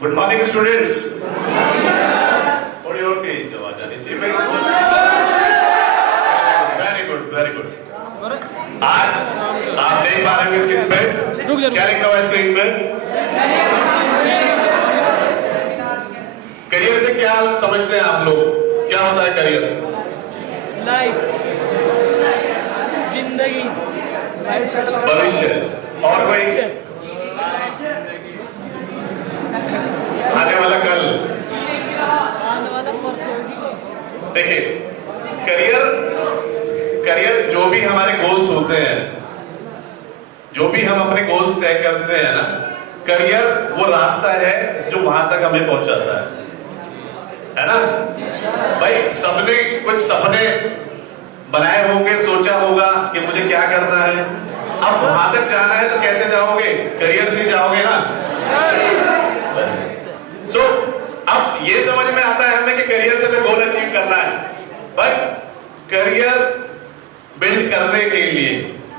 Good morning students. थोड़ी और तेज आवाज आनी चाहिए भाई। Very good very good. आज आप देख पा रहे हैं स्क्रीन पे क्या लिखा हुआ है स्क्रीन पे? करियर से क्या समझते हैं आप लोग? क्या होता है करियर? लाइफ, जिंदगी, भविष्य। और कोई? आने वाला कल। आने वाला परसों। देखिए करियर जो भी हमारे गोल्स होते हैं, जो भी हम अपने गोल्स तय करते हैं ना, करियर वो रास्ता है जो वहां तक हमें पहुंचाता है ना भाई। सबने कुछ सपने बनाए होंगे, सोचा होगा कि मुझे क्या करना है। अब वहां तक जाना है तो कैसे जाओगे? करियर से जाओगे ना। सो अब ये समझ में आता है हमें कि करियर से हमें गोल अचीव करना है, बट करियर बिल्ड करने के लिए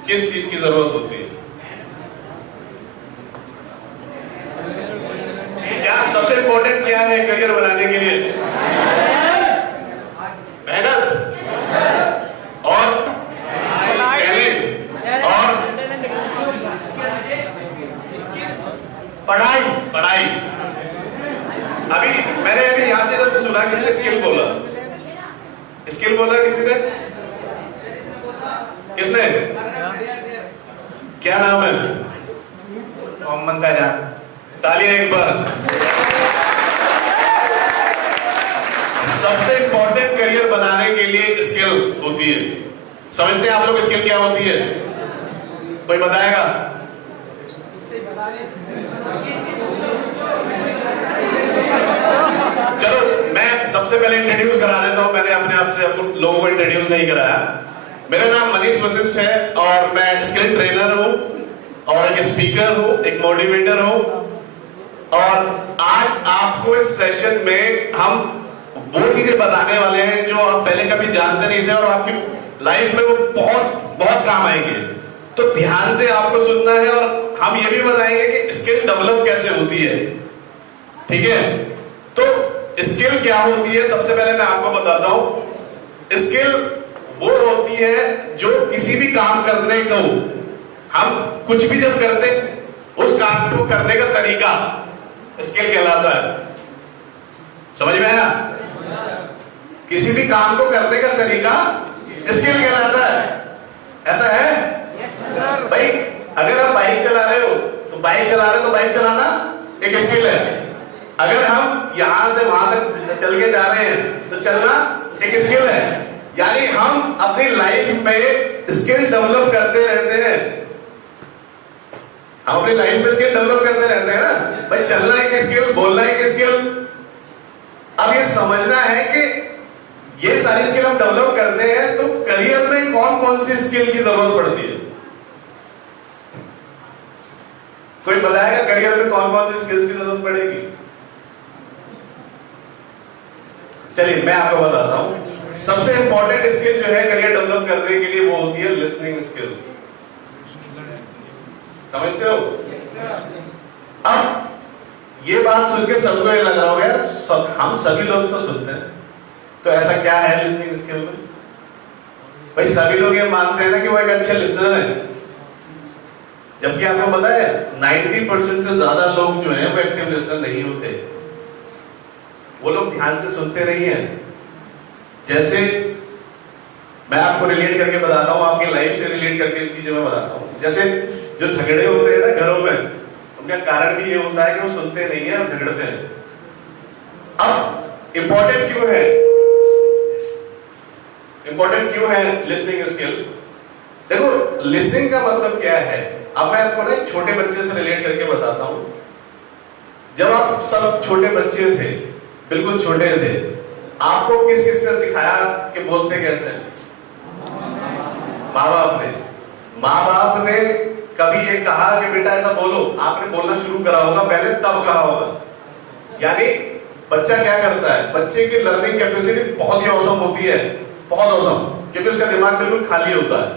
किस चीज की जरूरत होती है? क्या सबसे इंपॉर्टेंट क्या है करियर बनाने के लिए? मेहनत और टैलेंट और पढ़ाई। अभी मैंने यहां से जब सुना किसने स्किल बोला? स्किल बोला किसी ने? किसने? क्या नाम है? मोहम्मद फैजान। तालियां एक बार। सबसे इंपॉर्टेंट करियर बनाने के लिए स्किल होती है। समझते हैं आप लोग स्किल क्या होती है? कोई बताएगा? चलो मैं सबसे पहले इंट्रोड्यूस करा देता हूं। मैंने अपने आप से लोगों को इंट्रोड्यूस नहीं कराया। मेरा नाम मनीष वशिष्ठ है और मैं स्किल ट्रेनर हूं और एक स्पीकर हूं, एक मोटिवेटर हूं। और आज आपको इस सेशन में हम वो चीजें बताने वाले हैं जो आप पहले कभी जानते नहीं थे और आपकी लाइफ में वो बहुत बहुत काम आएंगे। तो ध्यान से आपको सुनना है और हम ये भी बताएंगे कि स्किल डेवलप कैसे होती है। ठीक है, तो स्किल क्या होती है सबसे पहले मैं आपको बताता हूं। स्किल वो होती है जो किसी भी काम करने को, हम कुछ भी जब करते उस काम को करने का तरीका स्किल कहलाता है। समझ में आया? किसी भी काम को करने का तरीका स्किल कहलाता है। ऐसा है भाई? अगर आप बाइक चला रहे हो तो बाइक चलाना एक स्किल है। अगर हम यहां से वहां तक चल के जा रहे हैं तो चलना एक स्किल है। यानी हम अपनी लाइफ में स्किल डेवलप करते रहते हैं। हम अपनी लाइफ में स्किल डेवलप करते रहते हैं ना भाई। चलना एक स्किल, बोलना एक स्किल। अब ये समझना है कि ये सारी स्किल हम डेवलप करते हैं तो करियर में कौन कौन सी स्किल की जरूरत पड़ती है? कोई बताएगा करियर में कौन कौन सी स्किल्स की जरूरत पड़ेगी? चलिए मैं आपको बताता हूं। सबसे इंपॉर्टेंट स्किल जो है करियर डेवलप करने के लिए वो होती है लिसनिंग स्किल। समझते हो? अब ये बात सुन के सबको ये लग रहा होगा यार हम सभी लोग तो सुनते हैं, तो ऐसा क्या है लिसनिंग स्किल में? भाई सभी लोग ये मानते हैं ना कि वो एक अच्छे लिसनर है, जबकि आपको पता है 90% से ज्यादा लोग जो हैं वो एक्टिव लिसनर नहीं होते। वो लोग ध्यान से सुनते नहीं हैं। जैसे मैं आपको रिलेट करके बताता हूं, आपकी लाइफ से रिलेट करके चीजें मैं बताता हूं। जैसे जो झगड़े होते हैं ना घरों में, उनका कारण भी ये होता है कि वो सुनते नहीं है और झगड़ते हैं। अब इंपॉर्टेंट क्यों है लिसनिंग स्किल? देखो लिसनिंग का मतलब क्या है, अब मैं आपको ना एक छोटे बच्चे से रिलेट करके बताता हूं। जब आप सब छोटे बच्चे थे, बिल्कुल छोटे थे, आपको किस किसने सिखाया कि बोलते कैसे? माँ बाप ने कभी ये कहा कि बेटा ऐसा बोलो, आपने बोलना शुरू करा होगा पहले, तब कहा होगा। यानी बच्चा क्या करता है, बच्चे की लर्निंग कैपेसिटी बहुत ही औसम होती है, बहुत औसम, क्योंकि उसका दिमाग बिल्कुल खाली होता है।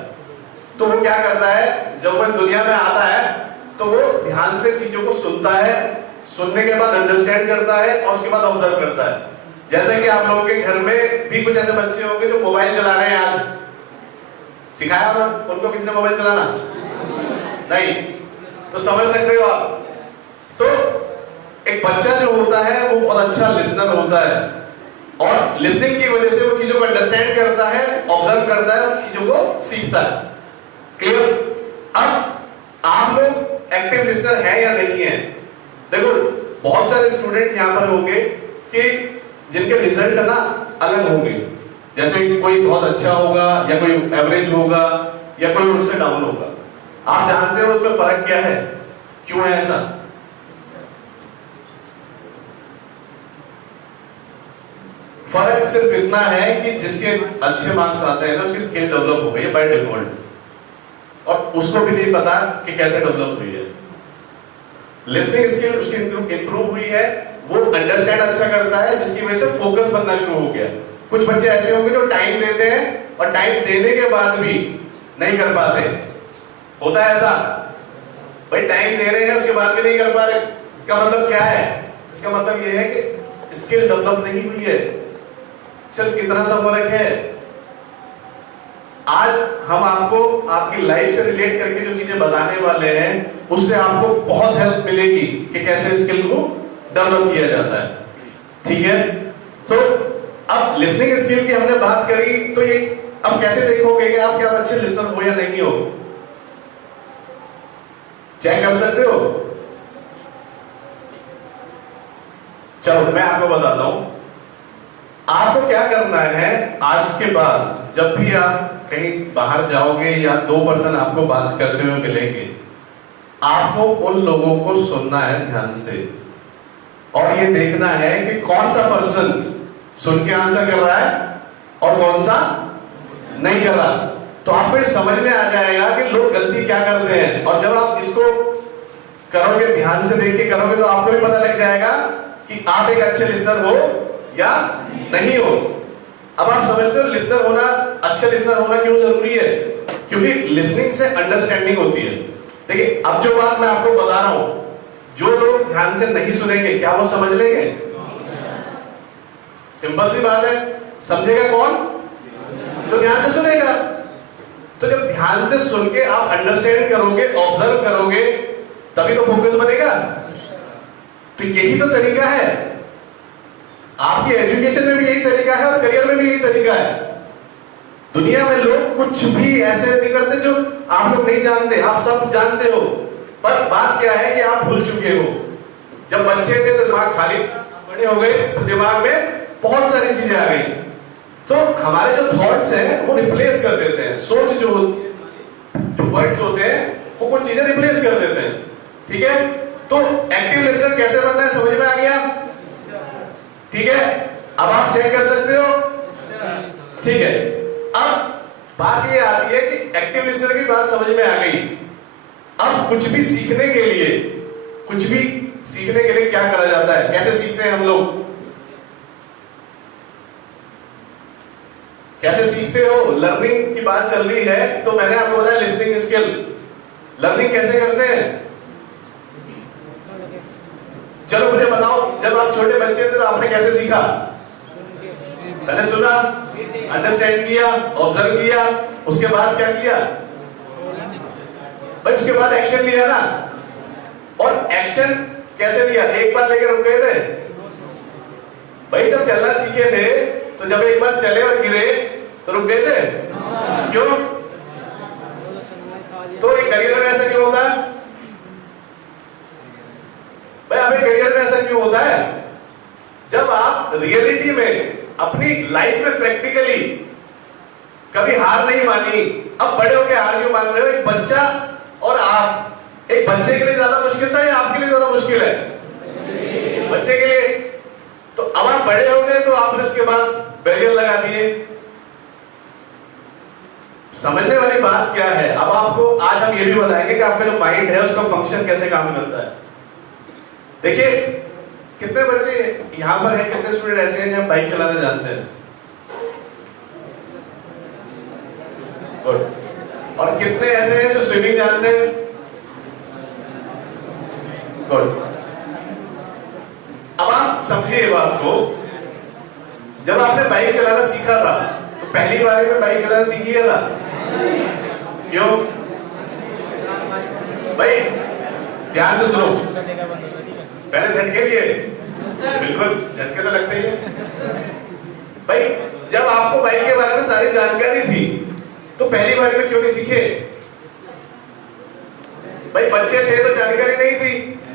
तो वो क्या करता है, जब वो इस दुनिया में आता है तो वो ध्यान से चीजों को सुनता है सुनने के बाद अंडरस्टैंड करता है और उसके बाद ऑब्जर्व करता है। जैसे कि आप लोगों के घर में भी कुछ ऐसे बच्चे होंगे जो मोबाइल चला रहे हैं। आज सिखाया ना उनको किसी ने मोबाइल चलाना? नहीं, तो समझ सकते हो आप। तो एक बच्चा जो होता है वो बहुत अच्छा लिसनर होता है और लिसनिंग की वजह से वो चीजों को अंडरस्टैंड करता है, ऑब्जर्व करता है और चीजों को सीखता है। क्लियर? अब आप लोग एक्टिव लिसनर है या नहीं है? देखो, बहुत सारे स्टूडेंट यहां पर होंगे कि जिनके रिजल्ट ना अलग होंगे। जैसे कोई बहुत अच्छा होगा या कोई एवरेज होगा या कोई उससे डाउन होगा। आप जानते हो उसमें फर्क क्या है? क्यों है ऐसा? फर्क सिर्फ इतना है कि जिसके अच्छे मार्क्स आते हैं ना उसकी स्किल डेवलप हो गई है बाय डिफॉल्ट और उसको भी नहीं पता कि कैसे डेवलप हुई है। लिसनिंग स्किल उसकी इंप्रूव हुई है, वो अंडरस्टैंड अच्छा करता है जिसकी वजह से फोकस बनना शुरू हो गया। कुछ बच्चे ऐसे होंगे जो टाइम देते हैं और टाइम देने के बाद भी नहीं कर पाते। होता है ऐसा? भाई टाइम दे रहे हैं उसके बाद भी नहीं कर पा रहे, इसका मतलब क्या है? इसका मतलब यह है कि स्किल डेवलप नहीं हुई है। सिर्फ इतना सा फर्क है। आज हम आपको आपकी लाइफ से रिलेट करके जो चीजें बताने वाले हैं उससे आपको बहुत हेल्प मिलेगी कि कैसे स्किल को डेवलप किया जाता है। ठीक है? तो अब लिसनिंग स्किल की हमने बात करी, तो ये अब कैसे देखोगे कि आप क्या अच्छे लिसनर हो या नहीं हो? चेक कर सकते हो? चलो मैं आपको बताता हूं। आपको क्या करना है, आज के बाद जब भी आप कहीं बाहर जाओगे या दो पर्सन आपको बात करते हुए मिलेंगे, आपको उन लोगों को सुनना है ध्यान से और ये देखना है कि कौन सा पर्सन सुन के आंसर कर रहा है और कौन सा नहीं कर रहा। तो आपको ये समझ में आ जाएगा कि लोग गलती क्या करते हैं और जब आप इसको करोगे, ध्यान से देख के करोगे, तो आपको भी पता लग जाएगा कि आप एक अच्छे लिसनर हो या नहीं हो। अब आप समझते हो लिसनर होना, अच्छे लिसनर होना क्यों जरूरी है? क्योंकि लिसनिंग से अंडरस्टैंडिंग होती है। देखिए, अब जो बात मैं आपको बता रहा हूं, जो लोग ध्यान से नहीं सुनेंगे क्या वो समझ लेंगे? सिंपल सी बात है। समझेगा कौन? जो ध्यान से सुनेगा। तो जब ध्यान से सुन के आप अंडरस्टैंड करोगे, ऑब्जर्व करोगे, तभी तो फोकस बनेगा। तो यही तो तरीका है। आपकी एजुकेशन में भी यही तरीका है और करियर में भी यही तरीका है। दुनिया में लोग कुछ भी ऐसे नहीं करते जो आप लोग नहीं जानते, आप सब जानते हो। पर बात क्या है कि आप भूल चुके हो। जब बच्चे थे तो दिमाग खाली, बड़े हो गए तो दिमाग में बहुत सारी चीजें आ गई। तो हमारे जो थॉट्स हैं वो रिप्लेस कर देते हैं। सोच जो वर्ड्स होते हैं वो कुछ चीजें रिप्लेस कर देते हैं। ठीक है? तो एक्टिव लिसनर कैसे बनना है समझ में आ गया? ठीक है? अब आप चेक कर सकते हो। ठीक है, अब बात ये आती है कि एक्टिव लिसनर की बात समझ में आ गई। अब कुछ भी सीखने के लिए क्या करा जाता है, कैसे सीखते हैं हम लोग? कैसे सीखते हो? लर्निंग की बात चल रही है तो मैंने आपको बताया लिसनिंग स्किल। लर्निंग कैसे करते हैं? चलो मुझे बताओ, जब आप छोटे बच्चे थे तो आपने कैसे सीखा? पहले सुना, अंडरस्टैंड किया, ऑब्जर्व किया, उसके बाद क्या किया भाई? उसके बाद एक्शन लिया ना। और एक्शन कैसे लिया? एक बार लेकर रुक गए थे भाई? जब चलना सीखे थे तो जब एक बार चले और गिरे तो रुक गए थे? क्यों? तो एक करियर में ऐसा क्यों होता है भाई? हमें करियर में ऐसा क्यों होता है? जब आप रियलिटी में अपनी लाइफ में प्रैक्टिकली कभी हार नहीं मानी, अब बड़े होकर हार क्यों मान रहे हो? एक बच्चा और आप, एक बच्चे के लिए ज्यादा मुश्किल था या आपके लिए ज्यादा मुश्किल है? बच्चे के लिए। तो अब आप बड़े हो गए तो आपने उसके बाद बैरियर लगा दिए। समझने वाली बात क्या है? अब आपको आज हम ये भी बताएंगे कि आपका जो माइंड है उसका फंक्शन कैसे काम करता है। देखिए, कितने बच्चे यहां पर हैं, कितने स्टूडेंट ऐसे हैं जो बाइक चलाना जानते हैं? गुड। और कितने ऐसे हैं जो स्विमिंग जानते हैं? गुड। आप समझिए बात को, जब आपने बाइक चलाना सीखा था तो पहली बार में बाइक चलाना सीख लिया था? क्यों भाई? ध्यान से सुनो, पहले झटके लिए, बिल्कुल झटके तो लगते ही है भाई। जब आपको बाइक के बारे में सारी जानकारी थी तो पहली बार में क्यों नहीं सीखे भाई? बच्चे थे तो जानकारी नहीं थी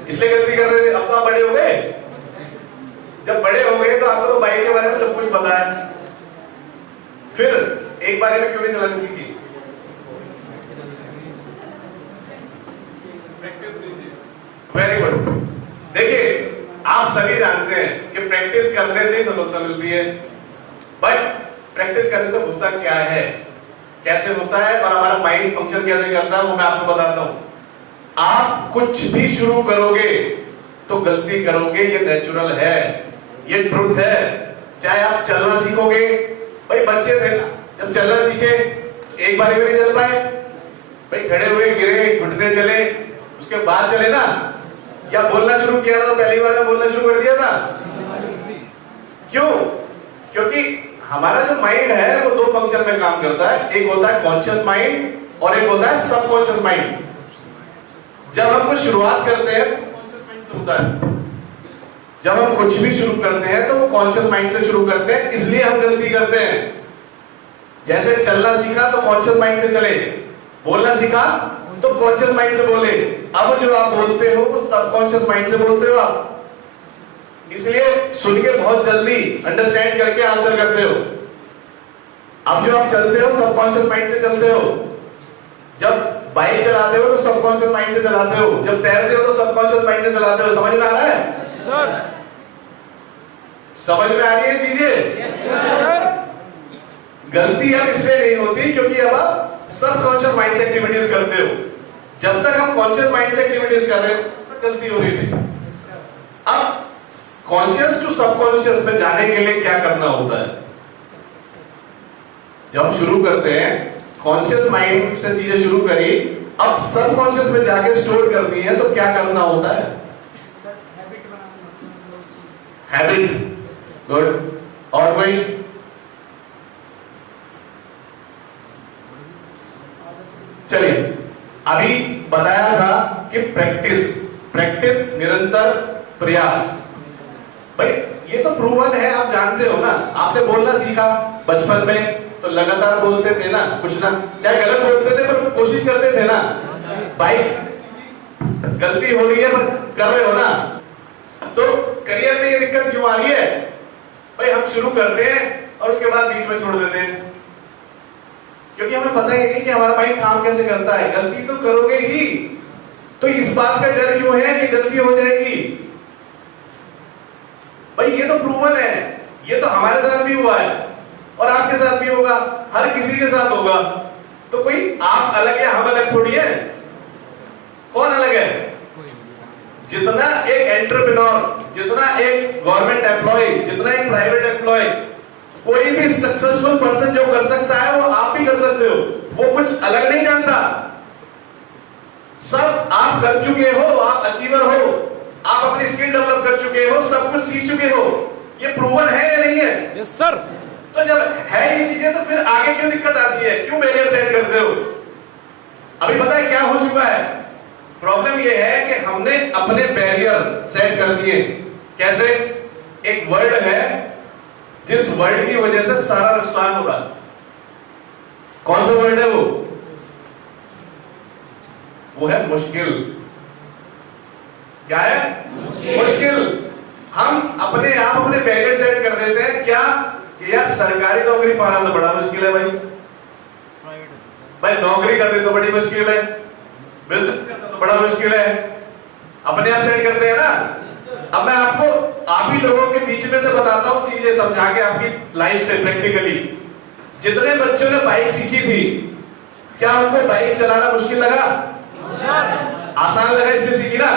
इसलिए गलती कर रहे थे। अब तो आप बड़े हो गए, जब बड़े हो गए तो आपको तो बाइक के बारे में सब कुछ पता है, फिर एक बार में क्यों नहीं चलानी सीखी? Very good. देखिए आप सभी जानते हैं कि प्रैक्टिस करने से ही सफलता मिलती है, बट प्रैक्टिस करने से होता क्या है, कैसे होता है और हमारा माइंड फंक्शन कैसे करता है वो मैं आपको बताता हूं। आप कुछ भी शुरू करोगे तो गलती करोगे, ये नेचुरल है, ये ट्रुथ है। चाहे आप चलना सीखोगे, भाई बच्चे थे ना जब चलना सीखे तो एक बार भी नहीं चल पाए भाई, खड़े हुए गिरे, घुटने चले, उसके बाद चले ना। या बोलना शुरू किया था तो पहली बार में बोलना शुरू कर दिया था? क्यों? क्योंकि हमारा जो माइंड है वो दो फंक्शन में काम करता है, एक होता है कॉन्शियस माइंड और एक होता है सबकॉन्शियस माइंड। जब हम कुछ शुरुआत करते हैं तो कॉन्शियस माइंड से होता है, जब हम कुछ भी शुरू करते हैं तो वो कॉन्शियस माइंड से शुरू करते हैं, इसलिए हम गलती करते हैं। जैसे चलना सीखा तो कॉन्शियस माइंड से चले, बोलना सीखा तो कॉन्शियस माइंड से बोले, अब जो आप बोलते हो वो सबकॉन्शियस माइंड से बोलते हो आप। इसलिए सुन के बहुत जल्दी अंडरस्टैंड करके आंसर करते हो। अब जो आप चलते हो सबकॉन्शियस माइंड से चलते हो, जब बाइक चलाते हो तो सबकॉन्शियस माइंड से चलाते हो, जब तैरते हो तो सबकॉन्शियस माइंड से चलाते हो। समझ में आ रहा है सर? समझ में आ रही है चीजें? सर गलती अब इसलिए नहीं होती क्योंकि अब आप सबकॉन्शियस माइंड से एक्टिविटीज करते हो। जब तक हम कॉन्शियस माइंड से एक्टिविटीज कर रहे हो तब तक गलती हो रही थी। अब कॉन्शियस टू सबकॉन्शियस में जाने के लिए क्या करना होता है? जब हम शुरू करते हैं कॉन्शियस माइंड से चीजें शुरू करी, अब सबकॉन्शियस में जाके स्टोर करनी है तो क्या करना होता है? हैबिट। गुड। और कोई? चलिए, अभी बताया था कि प्रैक्टिस, प्रैक्टिस निरंतर प्रयास। भाई ये तो प्रूवन है, आप जानते हो ना। आपने बोलना सीखा बचपन में तो लगातार बोलते थे ना, कुछ ना, चाहे गलत बोलते थे पर कोशिश करते थे ना। भाई गलती हो रही है पर कर रहे हो ना। तो करियर में ये दिक्कत क्यों आ रही है? भाई हम शुरू करते हैं और उसके बाद बीच में छोड़ देते हैं, क्योंकि हमें पता ही नहीं कि हमारा माइंड काम कैसे करता है। गलती तो करोगे ही, तो इस बात का डर क्यों है कि गलती हो जाएगी? भाई ये तो प्रूवन है, ये तो हमारे साथ भी हुआ है और आपके साथ भी होगा, हर किसी के साथ होगा। तो कोई आप अलग या हम अलग थोड़ी है। कौन अलग है? जितना एक एंटरप्रेन्योर, जितना एक गवर्नमेंट एम्प्लॉय, जितना एक प्राइवेट एम्प्लॉय, कोई भी सक्सेसफुल पर्सन जो कर सकता है वो आप भी कर सकते हो। वो कुछ अलग नहीं जानता, सब आप कर चुके हो, आप अचीवर हो, आप अपनी स्किल डेवलप कर चुके हो, सब कुछ सीख चुके हो। ये प्रूवन है या नहीं है? Yes sir. तो जब है ये चीजें तो फिर आगे क्यों दिक्कत आती है? क्यों बैरियर सेट करते हो? अभी पता है क्या हो चुका है? प्रॉब्लम ये है कि हमने अपने बैरियर सेट कर दिए। कैसे? एक वर्ड है जिस वर्ड की वजह से सारा नुकसान हो रहा है। कौन सा वर्ड है वो? वो है मुश्किल। क्या है? मुश्किल। हम अपने आप अपने बैरियर सेट कर देते हैं। क्या कि यार सरकारी नौकरी पाना तो बड़ा मुश्किल है भाई, भाई नौकरी करनी तो बड़ी मुश्किल है, बिजनेस करना तो बड़ा मुश्किल है। अपने आप सेट करते हैं ना। अब मैं आपको आप ही लोगों के बीच में से बताता हूँ चीजें समझा के आपकी लाइफ से प्रैक्टिकली। जितने बच्चों ने बाइक सीखी थी, क्या उनको बाइक चलाना मुश्किल लगा? आसान लगा इसलिए सीखी ना।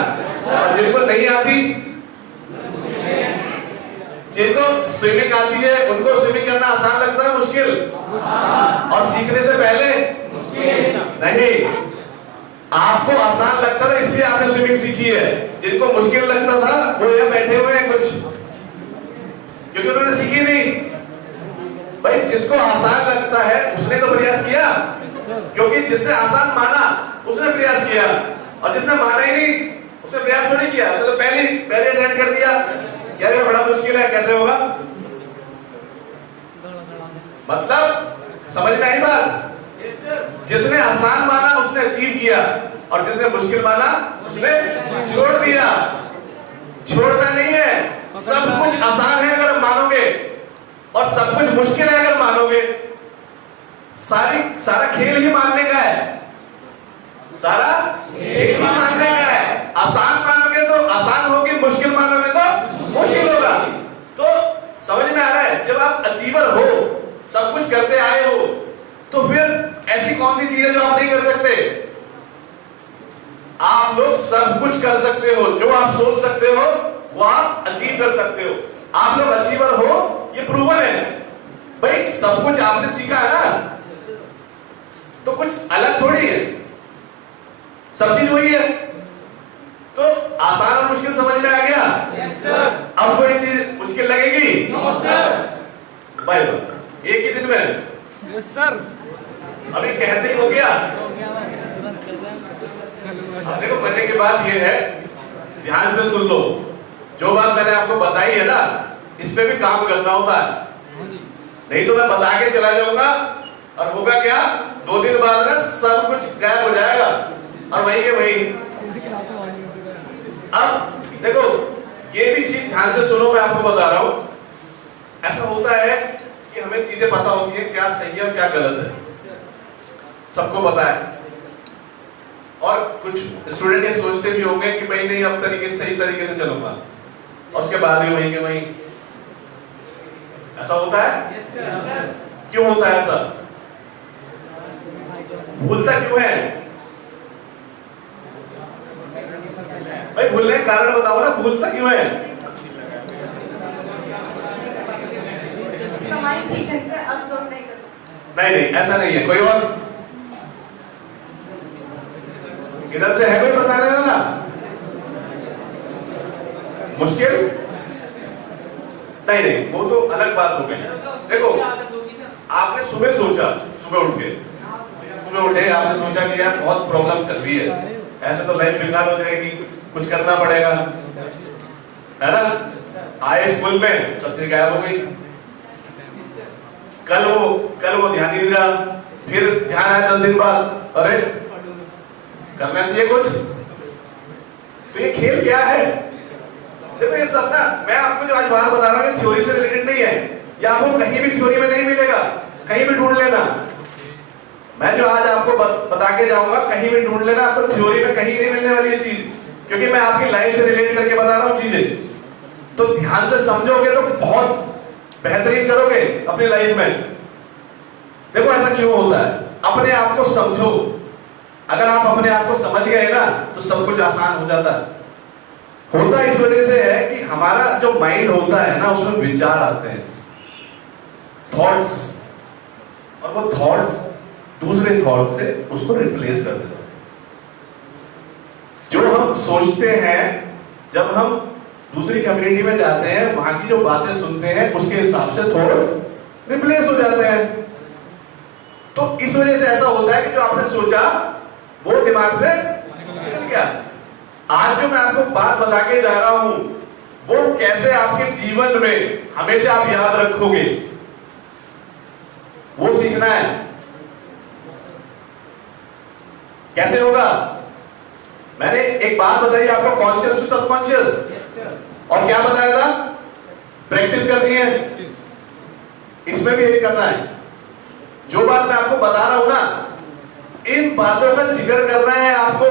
और जिनको नहीं आती, जिनको स्विमिंग आती है उनको स्विमिंग करना आसान लगता है मुश्किल? और सीखने से पहले नहीं, आपको आसान लगता था इसलिए आपने स्विमिंग सीखी है। जिनको मुश्किल लगता था वो यहाँ बैठे हुए हैं कुछ, जिसको आसान लगता है उसने तो प्रयास किया, क्योंकि जिसने आसान माना उसने प्रयास किया, और जिसने माना ही नहीं उसने प्रयास तो नहीं किया, उसने तो पहले बैरियर सेट कर दिया, यार ये बड़ा मुश्किल है, कैसे होगा। मतलब समझ में आई बात? जिसने आसान माना उसने अचीव किया, और जिसने मुश्किल माना उसने छोड़ दिया। छोड़ना नहीं है, सब कुछ आसान है अगर मानोगे, और सब कुछ मुश्किल है अगर मानोगे। सारा खेल ही मानने का है, सारा खेल ही मानने का है। आसान मानोगे तो आसान होगी, मुश्किल मानोगे तो मुश्किल होगा। तो समझ में आ रहा है? जब आप अचीवर हो, सब कुछ करते आए हो, तो फिर ऐसी कौन सी चीज है जो आप नहीं कर सकते? आप लोग सब कुछ कर सकते हो, जो आप सोच सकते हो वो आप अचीव कर सकते हो। आप लोग अचीवर हो, ये प्रूवन है भाई। सब कुछ आपने सीखा है ना, तो कुछ अलग थोड़ी है, सब चीज वही है। तो आसान और मुश्किल समझ में आ गया? Yes sir. अब कोई चीज मुश्किल लगेगी? No sir. भाई एक ही दिन में यस सर। अभी कहते ही हो गया। हो गया बस, तुरंत कर दें। अब देखो मजे की बात ये है, ध्यान से सुन लो, जो बात मैंने आपको बताई है ना, इस पे भी काम करना होता है। नहीं तो मैं बता के चला जाऊंगा और होगा क्या, 2 दिन बाद ना सब कुछ गायब हो जाएगा और वही के वही। अब देखो ये भी चीज ध्यान से सुनो, मैं आपको बता रहा हूं। ऐसा होता है कि हमें चीजें पता होती है क्या सही है और क्या गलत है, सबको पता है। और कुछ स्टूडेंट ये सोचते भी होंगे कि भाई नहीं अब सही तरीके से चलूंगा, और उसके बाद भी वहीं के वहीं। ऐसा होता है? Yes sir. क्यों होता है ऐसा? भूलता क्यों है भाई? भूलने का कारण बताओ ना, भूलता क्यों है? नहीं नहीं ऐसा नहीं है। कोई और इधर से है कोई बताने वाला? मुश्किल नहीं नहीं, वो तो अलग बात हो गई। देखो आपने सुबह सोचा, सुबह उठ के सुबह उठे आपने सोचा कि यार बहुत प्रॉब्लम चल रही है, ऐसे तो लाइफ बेकार हो जाएगी, कुछ करना पड़ेगा, है ना। आए स्कूल में सब चीज गायब हो गई। कल वो ध्यान नहीं दिया, फिर ध्यान आया 10 दिन बाद, अरे करना चाहिए कुछ। तो ये खेल क्या है? देखो ये सब ना, मैं आपको जो आज बात बता रहा हूँ थ्योरी से रिलेटेड नहीं है, या आपको कहीं भी थ्योरी में नहीं मिलेगा, कहीं भी ढूंढ लेना। मैं जो आज आपको बता के जाऊंगा कहीं भी ढूंढ लेना, आपको थ्योरी में कहीं नहीं मिलने वाली ये चीज, क्योंकि मैं आपकी लाइफ से रिलेट करके बता रहा हूँ चीजें। तो ध्यान से समझोगे तो बहुत बेहतरीन करोगे अपनी लाइफ में। देखो ऐसा क्यों होता है, अपने आप को समझो। अगर आप अपने आप को समझ गए ना तो सब कुछ आसान हो जाता है। होता इस वजह से है कि हमारा जो माइंड होता है ना, उसमें विचार आते हैं, थॉट्स, और वो थॉट्स दूसरे थॉट से उसको रिप्लेस कर देते हैं। जो हम सोचते हैं, जब हम दूसरी कम्युनिटी में जाते हैं, वहां की जो बातें सुनते हैं उसके हिसाब से थॉट्स रिप्लेस हो जाते हैं। तो इस वजह से ऐसा होता है कि जो आपने सोचा वो दिमाग से निकल गया। आज जो मैं आपको बात बता के जा रहा हूं वो कैसे आपके जीवन में हमेशा आप याद रखोगे, वो सीखना है। कैसे होगा? मैंने एक बात बताई आपको, कॉन्शियस टू सबकॉन्शियस, और क्या बताया था? प्रैक्टिस करनी है। इसमें भी यही करना है। जो बात मैं आपको बता रहा हूं ना, इन बातों का जिक्र करना है आपको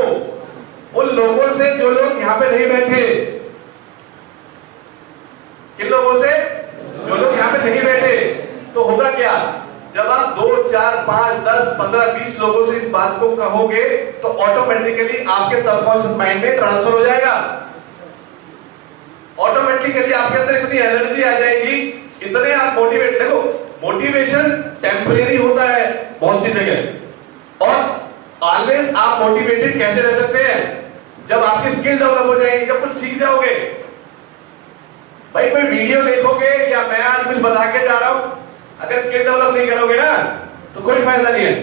उन लोगों से जो लोग यहां पे नहीं बैठे। किन लोगों से? जो लोग यहां पे नहीं बैठे। तो होगा क्या, जब आप 2, 4, 5, 10, 15, 20 लोगों से इस बात को कहोगे तो ऑटोमेटिकली आपके सबकॉन्शियस माइंड में ट्रांसफर हो जाएगा। ऑटोमेटिकली आपके अंदर इतनी एनर्जी आ जाएगी, इतने आप मोटिवेट। देखो मोटिवेशन टेम्परेरी होता है बहुत सी जगह, और ऑलवेज आप मोटिवेटेड कैसे रह सकते हैं? जब आपकी स्किल डेवलप हो जाएगी, जब कुछ सीख जाओगे। भाई कोई वीडियो देखोगे या मैं आज कुछ बता के जा रहा हूं, अगर स्किल डेवलप नहीं करोगे ना तो कोई फायदा नहीं है।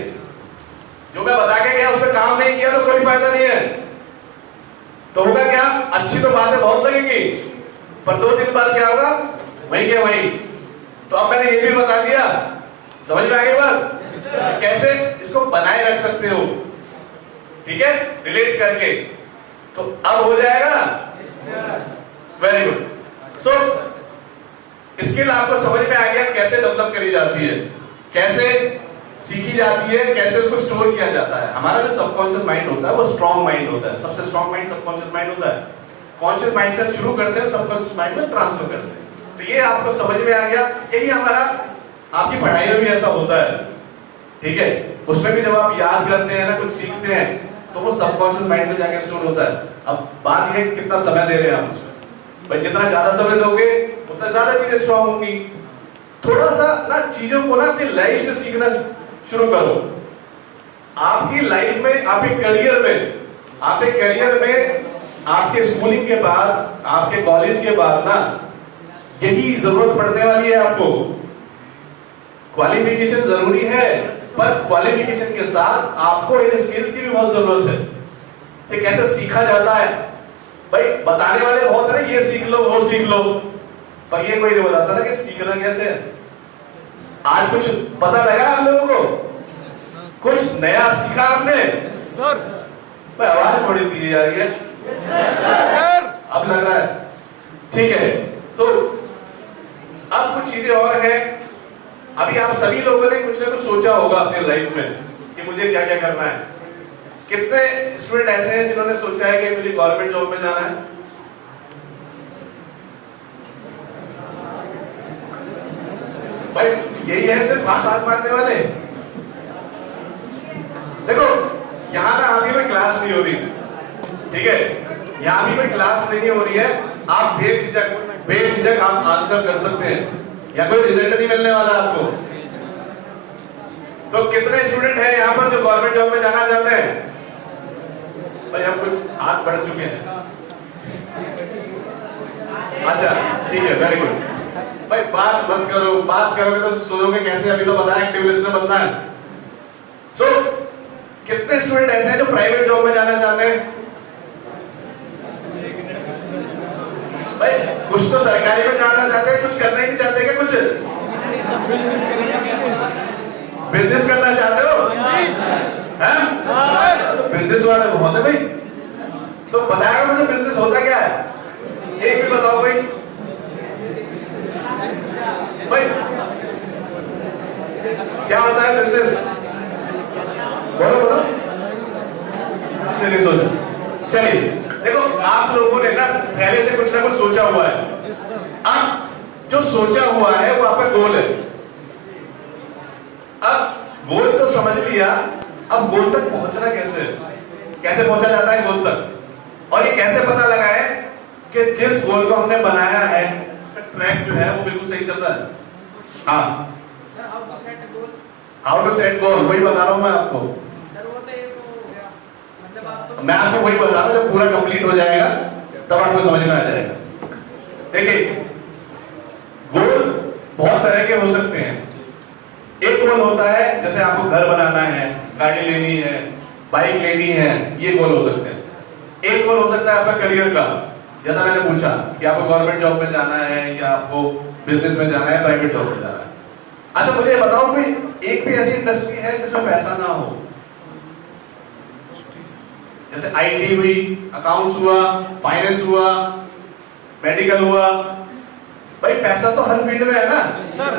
जो मैं बता के गया उस पर काम नहीं किया तो कोई फायदा नहीं है। तो होगा क्या, अच्छी तो बातें बहुत लगेंगी पर 2 दिन बाद क्या होगा, वही के वही। तो अब मैंने ये भी बता दिया, समझ में आ गई बात, कैसे इसको बनाए रख सकते हो, ठीक है, रिलेट करके। तो अब हो जाएगा, वेरी गुड। सो स्किल आपको समझ में आ गया कैसे डेवलप करी जाती है, कैसे सीखी जाती है, कैसे उसको स्टोर किया जाता है। हमारा जो सबकॉन्शियस माइंड होता है वो स्ट्रॉन्ग माइंड होता है, सबसे स्ट्रॉन्ग माइंड सबकॉन्शियस माइंड होता है। कॉन्शियस माइंड से शुरू करते हैं, सबकॉन्शियस माइंड में ट्रांसफर करते हैं। तो ये आपको समझ में आ गया, यही हमारा आपकी पढ़ाई में भी ऐसा होता है, ठीक है। उसमें भी जब आप याद करते हैं ना, कुछ सीखते हैं, तो वो सबकॉन्शियस माइंड में जाके स्टोर होता है। अब बात ये कितना समय दे रहे हैं आप उसमें, भाई जितना ज्यादा समय दोगे उतना ज्यादा चीजें स्ट्रॉन्ग होंगी। थोड़ा सा ना चीजों को ना अपनी लाइफ से सीखना शुरू करो। आपकी लाइफ में, आपके करियर में, आपके स्कूलिंग के बाद, आपके कॉलेज के बाद ना यही जरूरत पड़ने वाली है आपको। क्वालिफिकेशन जरूरी है, पर क्वालिफिकेशन के साथ आपको इन स्किल्स की भी बहुत जरूरत है कि कैसे सीखा जाता है। भाई बताने वाले बहुत है ना, ये सीख लो वो सीख लो, पर ये कोई नहीं बताता ना कि सीखना कैसे है। आज कुछ पता लगा आप लोगों को, कुछ नया सीखा आपने? सर भाई आवाज बड़ी दी जा रही है, सर अब लग रहा है, ठीक है। तो अब कुछ चीजें और हैं। अभी आप सभी लोगों ने कुछ ना कुछ सोचा होगा अपनी लाइफ में कि मुझे क्या क्या करना है। कितने स्टूडेंट ऐसे हैं जिन्होंने सोचा है कि मुझे गवर्नमेंट जॉब में जाना है? भाई यही है सिर्फ हाथ मारने वाले? देखो यहां ना अभी कोई क्लास नहीं हो रही, ठीक है, यहां भी कोई क्लास नहीं हो रही है। आप बेझिझक आप आंसर कर सकते हैं, या कोई रिजल्ट नहीं मिलने वाला आपको। तो कितने स्टूडेंट हैं यहाँ पर जो गवर्नमेंट जॉब में जाना चाहते हैं? भाई हम कुछ हाथ बढ़ चुके हैं, अच्छा ठीक है, वेरी गुड। भाई बात मत करो, बात करोगे तो सोचोगे कैसे, अभी तो बताया एक्टिव लिसनर बनना है। सो कितने स्टूडेंट ऐसे हैं जो प्राइवेट जॉब में जाना चाहते हैं? भाई कुछ तो सरकारी में जाना चाहते हैं, कुछ करना ही नहीं चाहते क्या? कुछ बिजनेस करना चाहते हो? हैं? तो बिजनेस वाले बहुत है भाई, तो बताएगा मुझे बिजनेस होता क्या है? एक भी बताओ भाई। भाई क्या होता है बिजनेस? बोलो बोलो, नहीं सोचो। चलिए देखो, आप लोगों ने ना पहले से कुछ ना कुछ सोचा हुआ है। अब जो सोचा हुआ है वो आपका गोल है। अब गोल तो समझ लिया, अब गोल तक पहुंचना कैसे, कैसे पहुंचा जाता है गोल तक, और ये कैसे पता लगाए कि जिस गोल को हमने बनाया है ट्रैक जो है वो बिल्कुल सही चल रहा है। हाँ, हाउ टू सेट गोल, वही बता रहा हूं मैं आपको। मैं आपको वही बता रहा हूं, जब पूरा कंप्लीट हो जाएगा तब आपको समझ में आ जाएगा। देखिए गोल बहुत तरह के हो सकते हैं। एक गोल होता है जैसे आपको घर बनाना है, गाड़ी लेनी है, बाइक लेनी है, ये गोल हो सकते हैं। एक गोल हो सकता है आपका करियर का, जैसा मैंने पूछा कि आपको गवर्नमेंट जॉब में जाना है या आपको बिजनेस में जाना है, प्राइवेट जॉब में जाना है। अच्छा मुझे बताओ कोई एक भी ऐसी इंडस्ट्री है जिसमें पैसा ना हो? जैसे आईटी हुई, अकाउंट्स हुआ, फाइनेंस हुआ, मेडिकल हुआ। भाई पैसा तो हर फील्ड में है ना सर,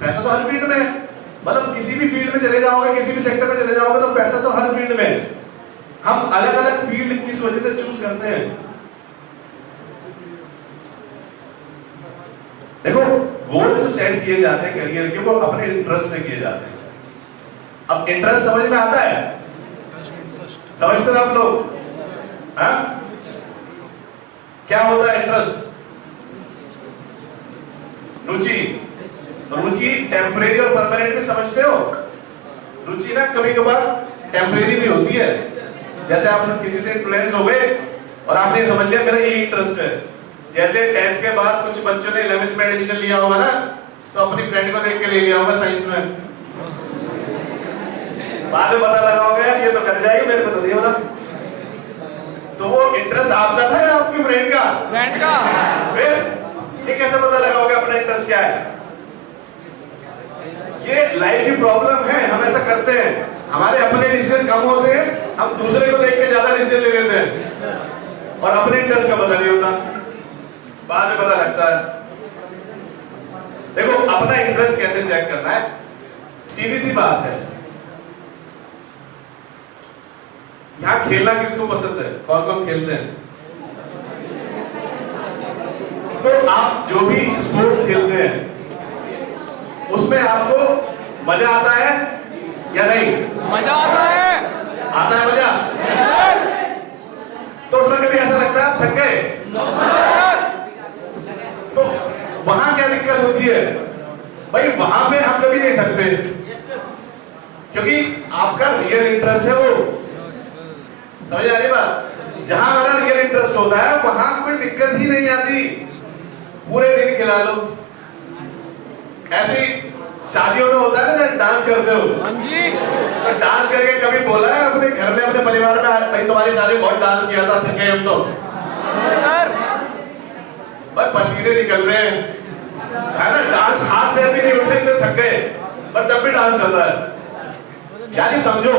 पैसा तो हर फील्ड में है। मतलब किसी भी फील्ड में चले जाओगे, किसी भी सेक्टर में चले जाओगे तो पैसा तो हर फील्ड में है। हम अलग अलग फील्ड किस वजह से चूज करते हैं? देखो गोल जो सेट किए जाते हैं करियर के, वो अपने इंटरेस्ट से किए जाते हैं। अब इंटरेस्ट समझ में आता है? समझते हो आप लोग? हाँ, क्या होता है इंटरेस्ट? रुचि। रुचि टेम्परेरी और परमानेंट में समझते हो? रुचि ना कभी कभार टेम्परेरी भी होती है। जैसे आप किसी से इन्फ्लुएंस हो गए और आपने समझ लिया मेरा ये इंटरेस्ट है। जैसे 10th के बाद कुछ बच्चों ने 11th में एडमिशन लिया होगा ना, तो अपनी फ्रेंड को देख के ले लिया होगा साइंस में। बाद में पता लगा होगा यार ये तो कर जाएगी, मेरे को तो नहीं होगा। तो वो इंटरेस्ट आपका था या आपकी फ्रेंड का? फ्रेंड का। फिर ये कैसे पता लगा होगा अपना इंटरेस्ट क्या है? ये लाइफ की प्रॉब्लम है, हम ऐसा करते हैं, हमारे अपने डिसीजन कम होते हैं, हम दूसरे को देख के ज्यादा डिसीजन ले लेते हैं और अपने इंटरेस्ट का पता नहीं होता, बाद में पता लगता है। देखो अपना इंटरेस्ट कैसे चेक करना है, सीधी सी बात है। यहां खेलना किसको पसंद है? कौन कौन खेलते हैं? तो आप जो भी स्पोर्ट खेलते हैं उसमें आपको मजा आता है या नहीं? मजा आता है। आता है मजा? सर। तो उसमें कभी ऐसा लगता है थक गए? सर। तो वहां क्या दिक्कत होती है भाई? वहां पे हम कभी नहीं थकते क्योंकि आपका रियल इंटरेस्ट है वो। समझ आ रही बात? जहां हमारा रियल इंटरेस्ट होता है वहां कोई दिक्कत ही नहीं आती, पूरे दिन खिला लो। ऐसी शादियों में होता है ना, डांस करते हो, हाँ जी। तो डांस करके कभी बोला है अपने घर में, अपने परिवार में, भाई तुम्हारी शादी में बहुत डांस किया था, थके हम तो? सर। बस पसीने निकल रहे हैं, है ना, डांस हाथ पैर भी नहीं उठ रहे थे, थक गए, पर तब भी डांस चल रहा है। यानी समझो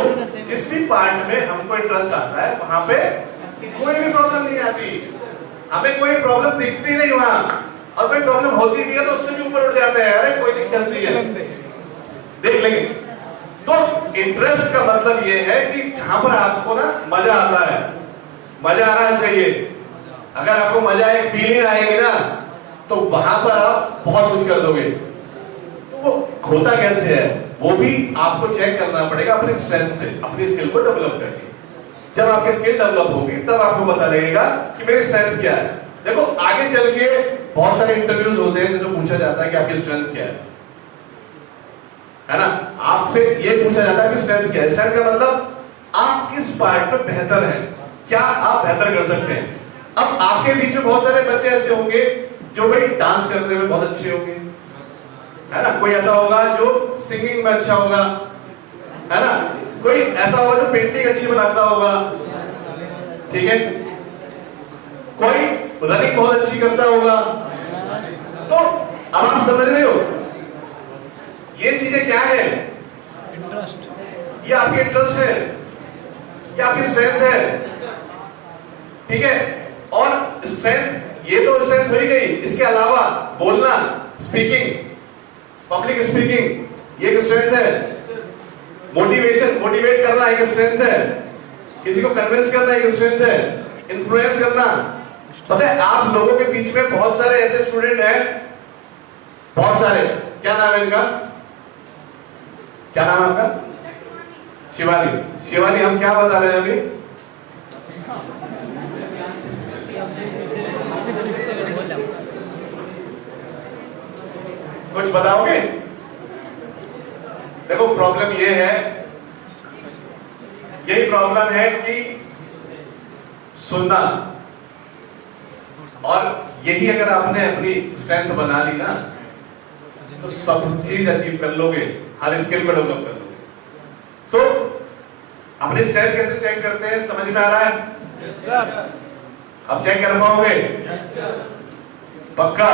जिस भी पार्ट में हमको इंटरेस्ट आता है वहां पे कोई भी प्रॉब्लम नहीं आती, हमें कोई प्रॉब्लम दिखती नहीं वहां, और कोई प्रॉब्लम होती भी है तो उससे भी ऊपर उठ जाते हैं, अरे कोई दिक्कत नहीं है, देख लेंगे। तो इंटरेस्ट का मतलब ये है कि जहां पर आपको ना मजा आता है, मजा आना चाहिए। अगर आपको मजा, एक फीलिंग आएगी ना, तो वहां पर आप बहुत कुछ कर दोगे। तो वो होता कैसे है वो भी आपको चेक करना पड़ेगा अपनी स्ट्रेंथ से, अपनी स्किल को डेवलप करके। जब आपकी स्किल डेवलप होगी तब आपको पता लगेगा कि मेरी स्ट्रेंथ क्या है। देखो आगे चल के बहुत सारे इंटरव्यूज होते हैं जिसमें पूछा जाता है कि आपकी स्ट्रेंथ क्या है ना? आपसे ये पूछा जाता है कि स्ट्रेंथ क्या है। स्ट्रेंथ का मतलब आप किस पार्ट में बेहतर हैं, क्या आप बेहतर कर सकते हैं। अब आपके बीच में बहुत सारे बच्चे ऐसे होंगे जो भाई डांस करने में बहुत अच्छे होंगे, है ना, कोई ऐसा होगा जो सिंगिंग में अच्छा होगा, है ना, कोई ऐसा होगा जो पेंटिंग अच्छी बनाता होगा, ठीक है, कोई रनिंग बहुत अच्छी करता होगा। तो अब आप समझ रहे हो ये चीजें क्या है? इंटरेस्ट। ये आपके इंटरेस्ट है, ये आपकी स्ट्रेंथ है, ठीक है। और स्ट्रेंथ, ये तो स्ट्रेंथ हो ही गई, इसके अलावा बोलना, स्पीकिंग, पब्लिक स्पीकिंग, ये एक स्ट्रेंथ है। मोटिवेशन, मोटिवेट करना एक स्ट्रेंथ है, किसी को कन्विंस करना एक स्ट्रेंथ है, इन्फ्लुएंस करना। पता है आप लोगों के बीच में बहुत सारे ऐसे स्टूडेंट हैं, बहुत सारे, क्या नाम है इनका? क्या नाम है आपका? शिवानी। शिवानी, हम क्या बता रहे हैं अभी? कुछ बताओगे? देखो प्रॉब्लम ये है, यही प्रॉब्लम है कि सुनना, और यही अगर आपने अपनी स्ट्रेंथ बना ली ना तो सब चीज अचीव कर लोगे, हर स्किल को डेवलप कर लोगे। सो अपनी स्ट्रेंथ कैसे चेक करते हैं, समझ में आ रहा है? Yes sir. अब चेक कर पाओगे? पक्का?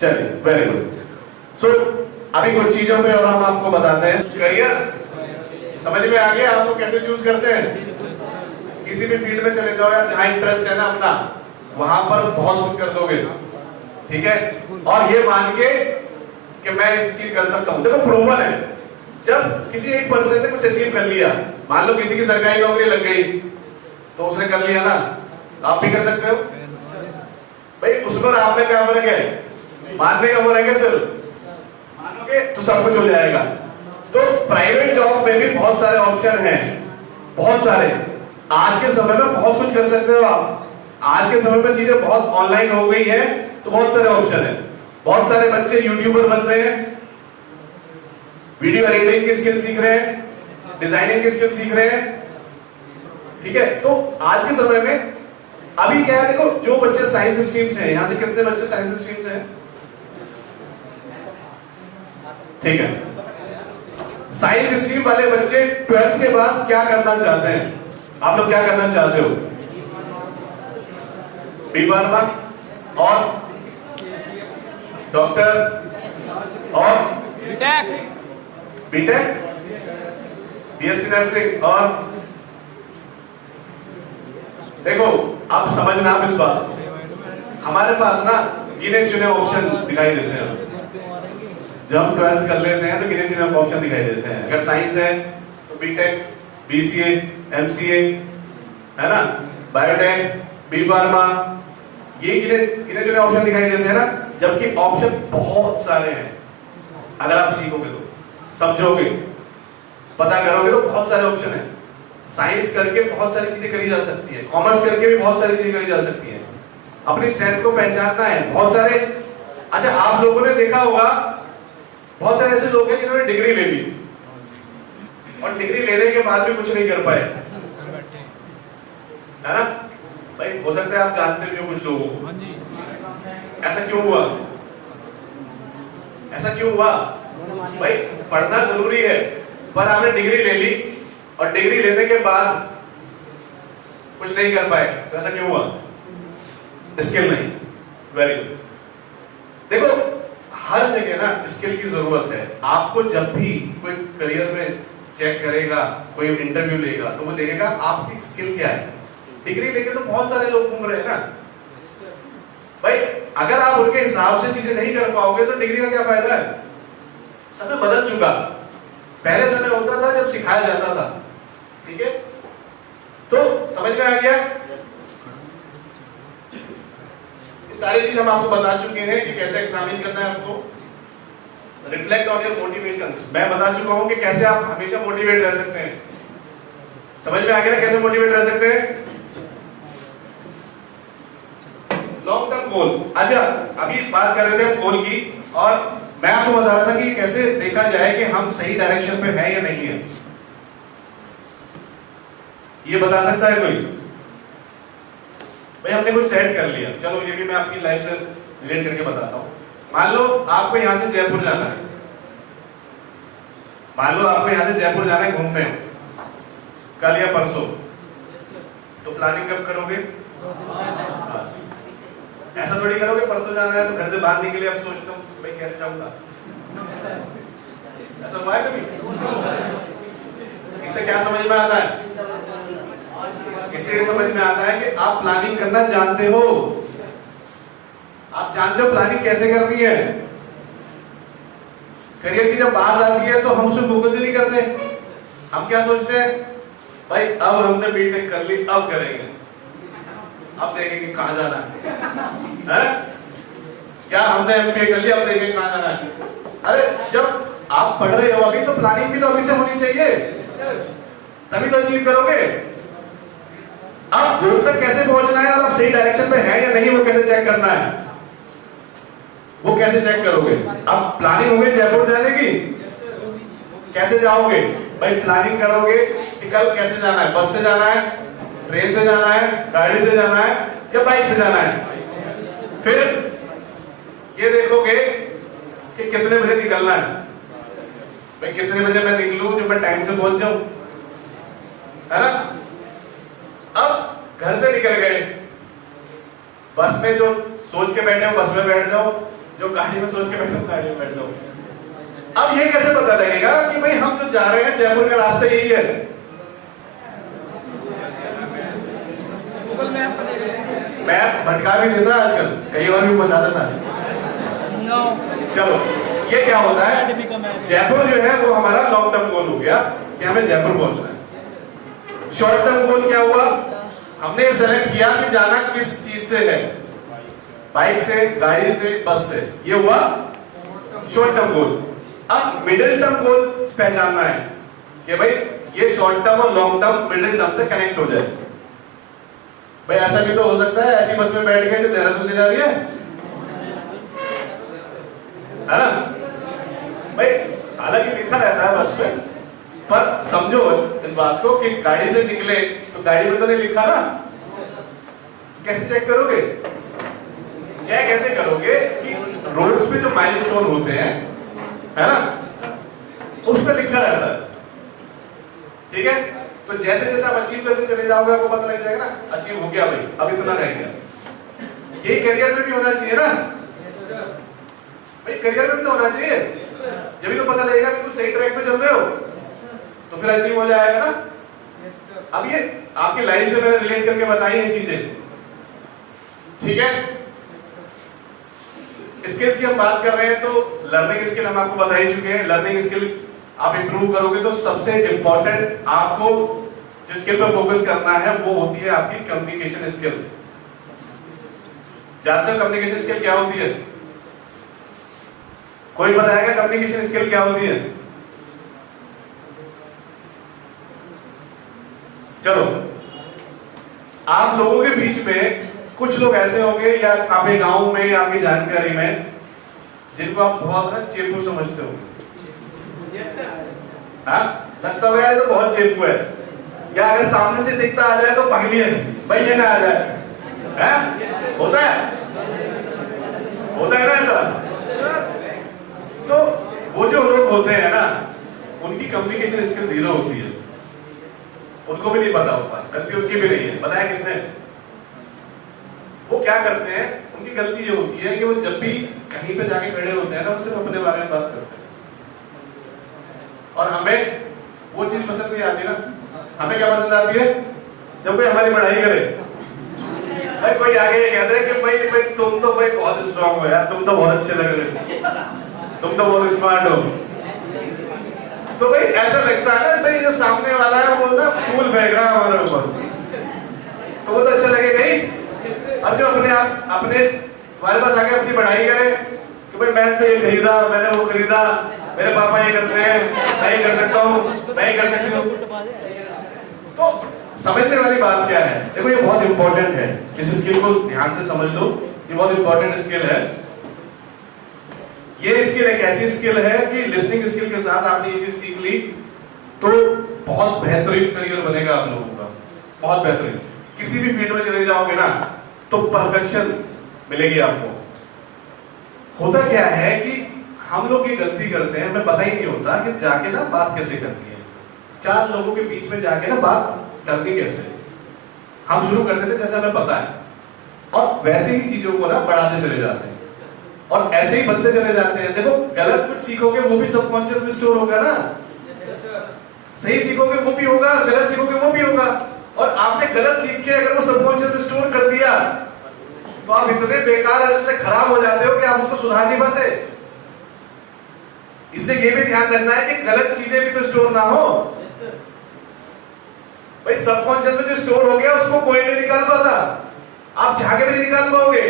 चलिए, वेरी गुड। सो अभी कुछ चीजों पे और हम आपको बताते हैं। करियर समझ में आ गया आपको कैसे चूज करते हैं? किसी भी फील्ड में चले जाओ यार, जहां इंटरेस्ट है ना अपना, वहां पर बहुत कुछ कर दोगे, ठीक है। और ये मान के कि मैं इस चीज कर सकता हूं। देखो प्रूवन है, जब किसी एक पर्सन ने कुछ अचीव कर लिया, मान लो किसी की सरकारी नौकरी लग गई तो उसने कर लिया ना, आप भी कर सकते हो भाई। उसमें आप में क्या फर्क है? मानने का फर्क है, सिर्फ मानोगे तो सब कुछ हो जाएगा। तो प्राइवेट जॉब में भी बहुत सारे ऑप्शन हैं, बहुत सारे। आज के समय में बहुत कुछ कर सकते हो आप। आज के समय में चीजें बहुत ऑनलाइन हो गई है, तो बहुत सारे ऑप्शन है। बहुत सारे बच्चे यूट्यूबर बन रहे हैं, वीडियो एडिटिंग की स्किल सीख रहे हैं, डिजाइनिंग की स्किल सीख रहे हैं, ठीक है। तो आज के समय में अभी क्या है, देखो जो बच्चे साइंस स्ट्रीम से हैं, यहां से कितने बच्चे साइंस स्ट्रीम से हैं? ठीक है। साइंस स्ट्रीम वाले बच्चे 12th के बाद क्या करना चाहते हैं? आप लोग क्या करना चाहते हो? बी फार्मा और डॉक्टर और बीटेक, बीटेक, बीएससी नर्सिंग और देखो आप समझना आप इस बात को, हमारे पास ना गिने चुने ऑप्शन दिखाई देते हैं। जब हम 12th कर लेते हैं तो गिने चुने ऑप्शन दिखाई देते हैं। अगर साइंस है तो बीटेक, बीसीए, एमसीए, है ना, बायोटेक, बी फार्मा, ये गिने चुने ऑप्शन दिखाई देते हैं ना। जबकि ऑप्शन बहुत सारे हैं। अगर आप सीखोगे तो, समझोगे, पता करोगे तो बहुत सारे ऑप्शन हैं। साइंस करके बहुत सारी चीजें करी जा सकती है, कॉमर्स करके भी बहुत सारी चीजें करी जा सकती है। अपनी स्ट्रेंथ को पहचानना है। बहुत सारे, अच्छा आप लोगों ने देखा होगा बहुत सारे ऐसे लोग हैं जिन्होंने डिग्री ले ली और डिग्री लेने के बाद भी कुछ नहीं कर पाए, है ना भाई। हो सकता है आप जानते भी हो कुछ लोगों को। हाँ जी, ऐसा क्यों हुआ? ऐसा क्यों हुआ भाई? पढ़ना जरूरी है, पर आपने डिग्री ले ली और डिग्री लेने के बाद कुछ नहीं कर पाए, तो ऐसा क्यों हुआ? स्किल नहीं। Very good. देखो हर जगह ना स्किल की जरूरत है। आपको जब भी कोई करियर में चेक करेगा, कोई इंटरव्यू लेगा, तो वो देखेगा आपकी स्किल क्या है। डिग्री लेके तो बहुत सारे लोग घूम रहे हैं ना भाई। अगर आप उनके हिसाब से चीजें नहीं कर पाओगे तो डिग्री का क्या फायदा है? समय बदल चुका। पहले समय होता था जब सिखाया जाता था, ठीक है। तो समझ में आ गया? ये सारी चीज हम आपको बता चुके हैं कि कैसे एग्जामिन करना है आपको। रिफ्लेक्ट ऑन योर मोटिवेशंस, मैं बता चुका हूं कि कैसे आप हमेशा मोटिवेट रह सकते हैं। समझ में आ गया ना कैसे मोटिवेट रह सकते हैं? Long term goal. अच्छा अभी बात कर रहे थे हम गोल की, और मैं आपको बता रहा था कि कैसे देखा जाए कि हम सही डायरेक्शन पे हैं या नहीं है। ये बता सकता है कोई? भाई हमने कुछ सेट कर लिया, चलो ये भी मैं आपकी लाइफ से रिलेट करके बताता हूँ। मान लो आपको यहां से जयपुर जाना है, मान लो आपको यहां से जयपुर जाना है घूमने, कल या परसों, तो प्लानिंग कब करोगे? ऐसा थोड़ी करोगे परसों जाना है तो घर से बाहर निकले अब सोचता हूँ भाई कैसे जाऊंगा। ऐसा हुआ है कभी? इससे क्या समझ में आता है? इससे ये समझ में आता है कि आप प्लानिंग करना जानते हो। आप जानते हो प्लानिंग कैसे करनी है। करियर की जब बात आती है तो हम उसमें फोकस ही नहीं करते। हम क्या सोचते हैं, भाई अब हमने बीटेक कर ली, अब करेंगे, अब देखेंगे कहां जाना है, क्या हमने एमबीए कर लिया, अब देखेंगे कहां जाना है। अरे जब आप पढ़ रहे हो अभी तो प्लानिंग भी तो अभी से होनी चाहिए, तभी तो अचीव करोगे। अब गोल तक कैसे पहुंचना है और आप सही डायरेक्शन पे है या नहीं वो कैसे चेक करना है, वो कैसे चेक करोगे? अब प्लानिंग होगी जयपुर जाने की, कैसे जाओगे? भाई प्लानिंग करोगे कि कल कैसे जाना है, बस से जाना है, ट्रेन से जाना है, गाड़ी से जाना है या बाइक से जाना है। फिर ये देखोगे कि कितने बजे निकलना है, भाई कितने बजे मैं निकलूं जो मैं टाइम से पहुंच जाऊं, है ना। अब घर से निकल गए, बस में जो सोच के बैठे हो बस में बैठ जाओ, जो गाड़ी में सोच के बैठे हो गाड़ी में बैठ जाओ। अब ये कैसे पता लगेगा कि भाई हम जो जा रहे हैं जयपुर का रास्ता यही है? गूगल मैप पर देख लेंगे। मैप भटका भी देता है आजकल, कहीं और भी पहुंचा देता है। चलो ये क्या होता है, जयपुर जो है वो हमारा लॉन्ग टर्म गोल हो गया कि हमें जयपुर पहुंचना है। शॉर्ट टर्म गोल क्या हुआ, हमने सेलेक्ट किया कि जाना किस चीज से है, बाइक से, गाड़ी से, बस से, ये हुआ शॉर्ट टर्म गोल। अब मिडिल टर्म गोल पहचानना है कि भाई ये शॉर्ट टर्म और लॉन्ग टर्म मिडिल टर्म से कनेक्ट हो जाए। भाई ऐसा भी तो हो सकता है ऐसी बस में बैठ गए जो देहरादून ले जा रही है ना भाई, हालांकि लिखा रहता है बस में, पर समझो इस बात को कि गाड़ी से निकले तो गाड़ी में तो नहीं लिखा ना, तो कैसे चेक करोगे? चेक ऐसे करोगे कि रोड्स पे जो माइलस्टोन होते हैं, है ना, उस पर लिखा रहता है, ठीक है। तो जैसे जैसे आप अचीव करते चले जाओगे आपको पता लग जाएगा ना अचीव हो गया भाई, अब इतना रह गया। यही करियर में भी होना चाहिए ना भाई, करियर में भी तो होना चाहिए, जब भी तो पता लगेगा कि तुम सही ट्रैक पे चल रहे हो तो फिर अचीव हो जाएगा ना। अब ये आपकी लाइफ से मैंने रिलेट करके बताई ये चीजें, ठीक है। स्किल्स की हम बात कर रहे हैं तो लर्निंग स्किल हम आपको बता ही चुके हैं। लर्निंग स्किल आप इंप्रूव करोगे तो सबसे इंपॉर्टेंट आपको जो स्किल पर फोकस करना है वो होती है आपकी कम्युनिकेशन स्किल। जानते हो कम्युनिकेशन स्किल क्या होती है? कोई बताएगा कम्युनिकेशन स्किल क्या होती है? चलो, आप लोगों के बीच में कुछ लोग ऐसे होंगे या आपके गांव में या आपकी जानकारी में जिनको आप बहुत ना चेपू समझते होंगे। हाँ, लगता होगा यार तो बहुत चेपू है, या अगर सामने से दिखता आ जाए तो पगली है भाई, ये ना आ जाए, है? होता है ना ऐसा? तो वो जो लोग होते हैं ना उनकी कम्युनिकेशन स्किल जीरो होती है, उनको भी नहीं पता होता, गलती उनकी भी नहीं है। बताया किसने? वो क्या करते हैं, उनकी गलती ये होती है कि वो जब भी कहीं पे जाके खड़े होते हैं ना वो सिर्फ अपने बारे में बात करते हैं, और हमें वो चीज पसंद नहीं आती ना। हमें क्या पसंद आती है? जब कोई हमारी बढ़ाई करे, भाई कोई आगे ये कहते हैं कि भाई तुम तो भाई बहुत स्ट्रांग हो यार, तुम तो बहुत अच्छे लग रहे हो, तुम तो बहुत स्मार्ट हो। तो भाई ऐसा लगता है ना भाई जो सामने वाला है वो ना फूल फेंक रहा है हमारे ऊपर, तो वो तो अच्छा लगेगा ही। और जो अपने तुम्हारे पास आके अपनी बढ़ाई करे कि भाई मैंने तो ये खरीदा, मैंने वो खरीदा, मेरे पापा ये करते हैं, मैं ये कर सकता हूँ, मैं ये कर सकती हूँ। तो समझने वाली बात क्या है, देखो ये बहुत इंपॉर्टेंट है, इस स्किल को ध्यान से समझ लो, ये बहुत इंपॉर्टेंट स्किल है। ये स्किल एक ऐसी स्किल है कि लिसनिंग स्किल के साथ आपने ये चीज सीख ली तो बहुत बेहतरीन करियर बनेगा आप लोगों का, बहुत बेहतरीन। किसी भी फील्ड में चले जाओगे ना तो परफेक्शन मिलेगी आपको। होता क्या है कि हम लोग ये गलती करते हैं, हमें पता ही नहीं होता कि जाके ना बात कैसे करनी है, चार लोगों के बीच में जाके ना बात करनी कैसे। हम शुरू करते थे जैसे हमें पता है, और वैसे ही चीजों को ना बढ़ाते चले जाते हैं और ऐसे ही बनते चले जाते हैं। देखो गलत कुछ सीखोगे वो भी सबकॉन्शियस में स्टोर होगा ना, सही सीखोगे वो भी होगा, गलत सीखोगे वो भी होगा। और आपने गलत सीख के अगर वो सबकॉन्शियस में स्टोर कर दिया तो आप इतने बेकार और इतने खराब हो जाते हो कि आप उसको सुधार नहीं पाते। इसलिए ये भी ध्यान रखना है कि गलत चीजें भी तो स्टोर ना हो भाई। सबकॉन्शियस में जो स्टोर हो गया उसको कोई नहीं निकाल पाता, आप चाह के भी नहीं निकाल पाओगे।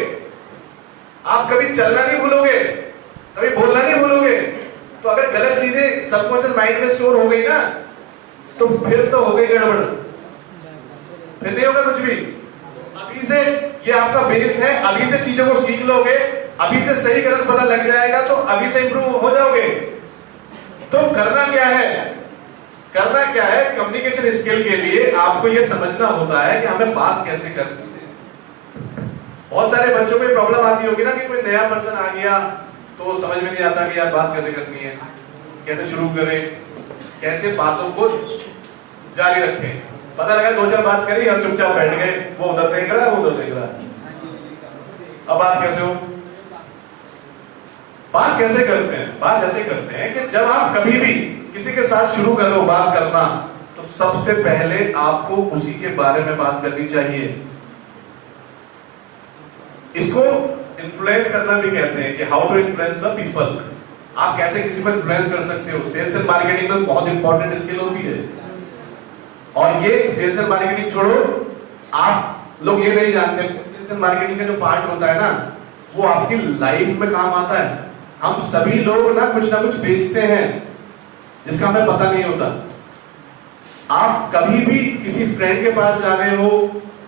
आप कभी चलना नहीं भूलोगे, कभी बोलना नहीं भूलोगे। तो अगर गलत चीजें सबकॉन्शियस माइंड में स्टोर हो गई ना तो फिर तो हो गई गड़बड़, फिर नहीं होगा कुछ भी। अभी से ये आपका बेस है, अभी से चीजों को सीख लोगे, अभी से सही गलत पता लग जाएगा तो अभी से इंप्रूव हो जाओगे। तो करना क्या है, करना क्या है, कम्युनिकेशन स्किल के लिए आपको ये समझना होता है कि हमें बात कैसे करनी है। बहुत सारे बच्चों को प्रॉब्लम आती होगी ना कि कोई नया पर्सन आ गया तो समझ में नहीं आता कि यार बात कैसे करनी है, कैसे शुरू करें, कैसे बातों को जारी रखें। पता लगा दो चार बात करी और चुपचाप बैठ गए, वो उधर देख रहा है, वो उधर देख रहा है। अब बात कैसे हो, बात कैसे करते हैं? बात ऐसे करते हैं कि जब आप कभी भी किसी के साथ शुरू करो बात करना तो सबसे पहले आपको उसी के बारे में बात करनी चाहिए। इसको इन्फ्लुएंस करना भी कहते हैं कि how to influence the people. आप कैसे किसी को इन्फ्लुएंस कर सकते हो। सेल्स एंड मार्केटिंग में बहुत इंपॉर्टेंट स्किल होती है। और ये सेल्स एंड मार्केटिंग छोड़ो, आप लोग ये नहीं जानते सेल्स एंड मार्केटिंग का जो पार्ट होता है ना वो आपकी लाइफ में काम आता है। हम सभी लोग ना कुछ बेचते हैं जिसका हमें पता नहीं होता। आप कभी भी किसी फ्रेंड के पास जा रहे हो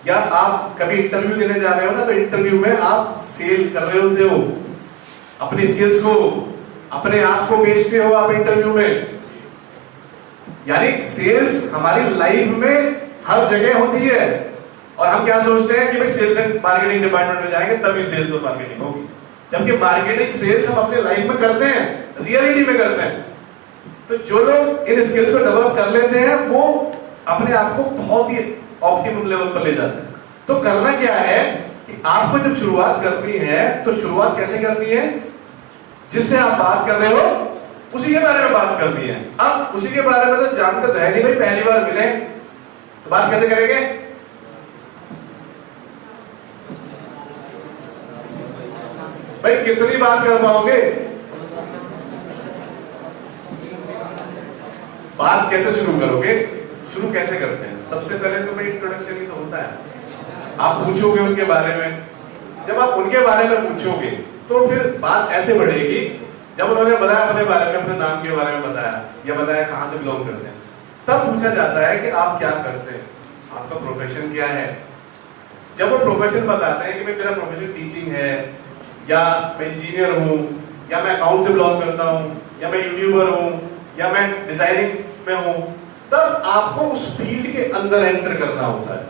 या आप कभी इंटरव्यू देने जा रहे हो ना तो इंटरव्यू में आप सेल कर रहे होते हो अपनी स्किल्स को, अपने आप को बेचते हो आप इंटरव्यू में। यानी सेल्स हमारी लाइफ में हर जगह होती है और हम क्या सोचते हैं कि भाई सेल्स एंड मार्केटिंग डिपार्टमेंट में जाएंगे तभी सेल्स और मार्केटिंग होगी, जबकि मार्केटिंग सेल्स हम अपने लाइफ में करते हैं, रियलिटी में करते हैं। तो जो लोग इन स्किल्स को डेवलप कर लेते हैं वो अपने आप को बहुत ही ऑप्टिमम लेवल पर ले जाते हैं। तो करना क्या है कि आपको जब शुरुआत करनी है तो शुरुआत कैसे करनी है, जिससे आप बात कर रहे हो उसी के बारे में बात करनी है। अब उसी के बारे में तो जानते तो है नहीं भाई, पहली बार मिले तो बात कैसे करेंगे? भाई कितनी बात कर पाओगे? बात कैसे शुरू करोगे? शुरू कैसे करते हैं? सबसे पहले तो भाई इंट्रोडक्शन ही तो होता है। आप पूछोगे उनके बारे में, जब आप उनके बारे में पूछोगे तो फिर बात ऐसे बढ़ेगी, जब उन्होंने बताया अपने बारे में, अपने नाम के बारे में बताया या बताया कहां से बिलोंग करते हैं, तब पूछा जाता है कि आप क्या करते हैं, आपका प्रोफेशन क्या है। जब वो प्रोफेशन बताते हैं कि भाई मेरा प्रोफेशन टीचिंग है, या मैं इंजीनियर हूँ, या मैं अकाउंट से बिलोंग करता हूँ, या मैं यूट्यूबर हूँ, या मैं डिजाइनिंग में हूँ, तब आपको उस फील्ड के अंदर एंटर करना होता है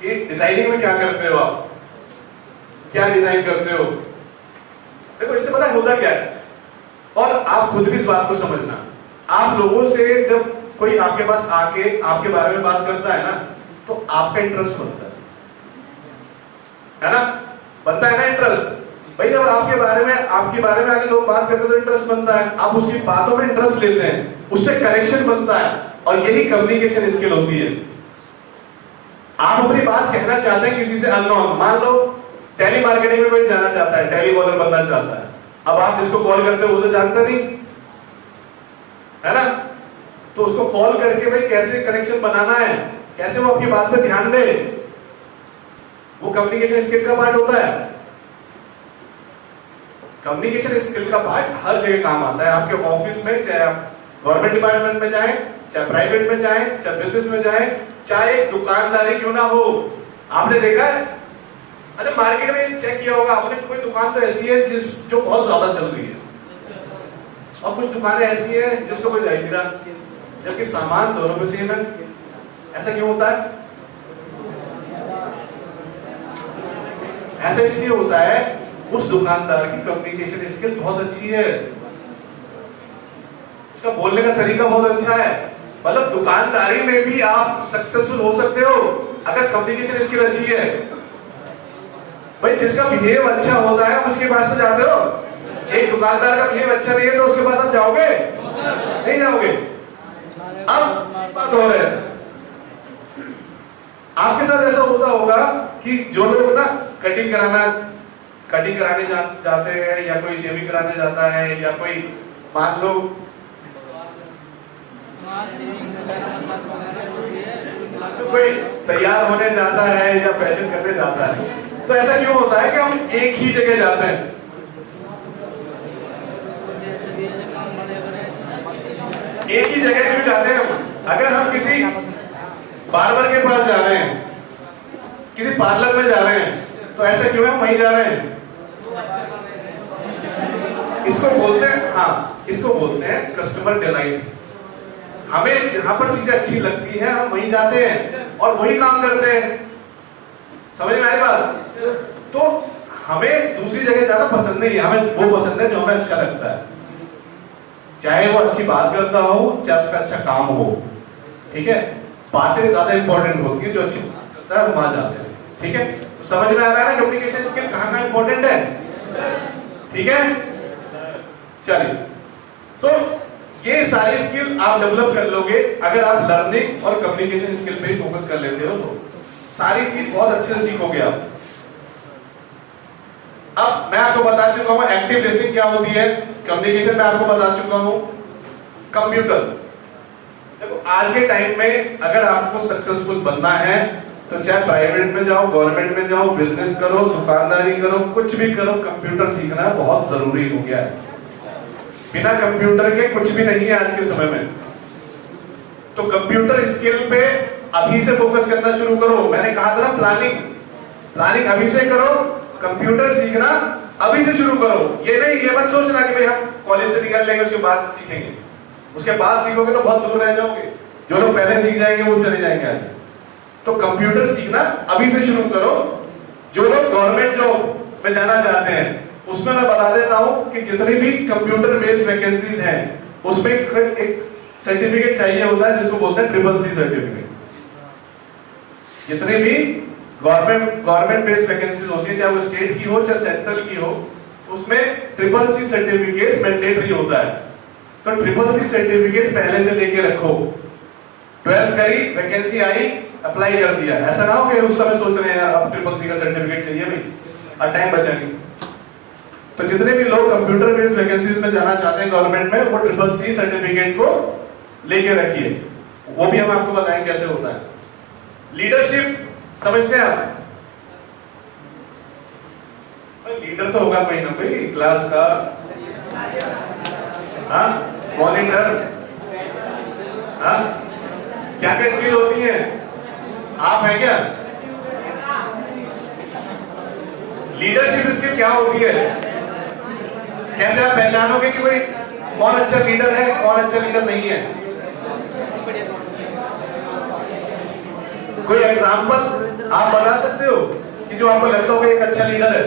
कि डिजाइनिंग में क्या करते हो आप, क्या डिजाइन करते हो। देखो इससे पता होता क्या है, और आप खुद भी इस बात को समझना, आप लोगों से जब कोई आपके पास आके आपके बारे में बात करता है ना, तो आपका इंटरेस्ट बनता है ना, बनता है ना इंटरेस्ट। भाई जब आपके बारे में आगे लोग बात करते हैं तो इंटरेस्ट बनता है, आप उसकी बातों में इंटरेस्ट लेते हैं, उससे कनेक्शन बनता है, और यही कम्युनिकेशन स्किल होती है। आप अपनी बात कहना चाहते हैं किसी से अननोन, मान लो टेली मार्केटिंग में कोई जाना चाहता है, टेली कॉलर बनना चाहता है, अब आप जिसको कॉल करते हो वो तो जानता नहीं है ना, तो उसको कॉल करके भाई कैसे कनेक्शन बनाना है, कैसे वो आपकी बात पे ध्यान दे, वो कम्युनिकेशन स्किल का पार्ट होता है। कम्युनिकेशन स्किल का पार्ट हर जगह काम आता है, आपके ऑफिस में, चाहे आप गवर्नमेंट डिपार्टमेंट में जाएं, चाहे प्राइवेट में जाएं, चाहे बिजनेस में जाएं, चाहे दुकानदारी क्यों ना हो। आपने देखा है, अच्छा मार्केट में चेक किया होगा आपने, कोई दुकान तो ऐसी है जो बहुत ज्यादा चल रही है, और कुछ दुकानें ऐसी है जिसको कोई जा ही नहीं रहा, जबकि सामान दोनों में सेम है। ऐसा क्यों होता है? ऐसा इसलिए होता है उस दुकानदार की कम्युनिकेशन स्किल बहुत अच्छी है, उसका बोलने का तरीका बहुत अच्छा है। मतलब दुकानदारी में भी आप सक्सेसफुल हो सकते हो अगर कम्युनिकेशन स्किल अच्छी है। भाई जिसका बिहेव अच्छा होता है उसके पास तो जाते हो, एक दुकानदार का बिहेव अच्छा नहीं है तो उसके पास आप जाओगे नहीं जाओगे। अब बात हो रही है, आपके साथ ऐसा होता होगा कि जो लोग ना कटिंग कराने जाते हैं, या कोई शेविंग कराने जाता है, या कोई मान लो तो कोई तैयार होने जाता है या फैशन करने जाता है, तो ऐसा क्यों होता है कि हम एक ही जगह जाते हैं? एक ही जगह क्यों जाते हैं? अगर हम किसी बार्बर के पास जा रहे हैं, किसी पार्लर में जा रहे हैं, तो ऐसा क्यों है हम वहीं जा रहे हैं? इसको बोलते हैं, हाँ इसको बोलते हैं कस्टमर डिलाइट। हमें जहां पर चीजें अच्छी लगती है हम वहीं जाते हैं और वही काम करते हैं। समझ में आई बात? तो हमें दूसरी जगह ज्यादा पसंद नहीं है, हमें वो पसंद है जो हमें अच्छा लगता है, चाहे वो अच्छी बात करता हो, चाहे उसका अच्छा काम हो। ठीक है, बातें ज्यादा इंपॉर्टेंट होती है, जो अच्छी बात करता है वहां जाते हैं। ठीक है, तो समझ में आ रहा है ना कम्युनिकेशन स्किल कहाँ इंपॉर्टेंट है? ठीक है, चलिए तो ये सारी स्किल आप डेवलप कर लोगे अगर आप लर्निंग और कम्युनिकेशन स्किल पे फोकस कर लेते हो, तो सारी चीज बहुत अच्छे से सीखोगे आप। अब मैं आपको बता चुका हूं एक्टिव लिसनिंग क्या होती है, कम्युनिकेशन में आपको बता चुका हूं। कंप्यूटर, देखो आज के टाइम में अगर आपको सक्सेसफुल बनना है तो चाहे प्राइवेट में जाओ, गवर्नमेंट में जाओ, बिजनेस करो, दुकानदारी करो, कुछ भी करो, कंप्यूटर सीखना बहुत जरूरी हो गया है। बिना कंप्यूटर के कुछ भी नहीं है आज के समय में। तो कंप्यूटर स्किल पे अभी से फोकस करना शुरू करो। मैंने कहा था ना प्लानिंग अभी से करो, कंप्यूटर सीखना अभी से शुरू करो। ये नहीं, ये मत सोचना कि भाई हम कॉलेज से निकल लेंगे उसके बाद सीखेंगे, उसके बाद सीखोगे तो बहुत दूर रह जाओगे। जो लोग पहले सीख जाएंगे वो चले जाएंगे आगे। तो कंप्यूटर सीखना अभी से शुरू करो। जो लोग गवर्नमेंट जॉब में जाना चाहते हैं उसमें मैं बता देता हूं कि जितनी भी कंप्यूटर बेस्ड वैकेंसीज हैं उसमें एक सर्टिफिकेट चाहिए होता है जिसको बोलते हैं CCC सर्टिफिकेट। जितनी भी गवर्नमेंट बेस्ड वैकेंसीज होती है, चाहे वो स्टेट की हो चाहे सेंट्रल की हो, उसमें CCC सर्टिफिकेट मैंडेटरी होता है। तो CCC सर्टिफिकेट पहले से लेके रखो। 12th करी, वैकेंसी आई, अप्लाई कर दिया। ऐसा ना हो कि उस समय सोच रहे हैं यार अब CCC का सर्टिफिकेट चाहिए भाई, और टाइम बचा नहीं। तो जितने भी लोग कंप्यूटर बेस्ड वैकेंसीज में जाना चाहते हैं गवर्नमेंट में, वो CCC सर्टिफिकेट को लेके रखिए। वो भी हम आपको बताएंगे कैसे होता है। लीडरशिप समझते हैं आप? लीडर तो होगा कोई ना कोई क्लास का, हाँ, मॉनिटर, हाँ, क्या क्या स्किल होती है? आप है क्या? लीडरशिप स्किल क्या होती है? कैसे आप पहचानोगे कि कोई कौन अच्छा लीडर है, कौन अच्छा लीडर नहीं है? कोई एग्जाम्पल आप बता सकते हो कि जो आपको लगता होगा एक अच्छा लीडर है?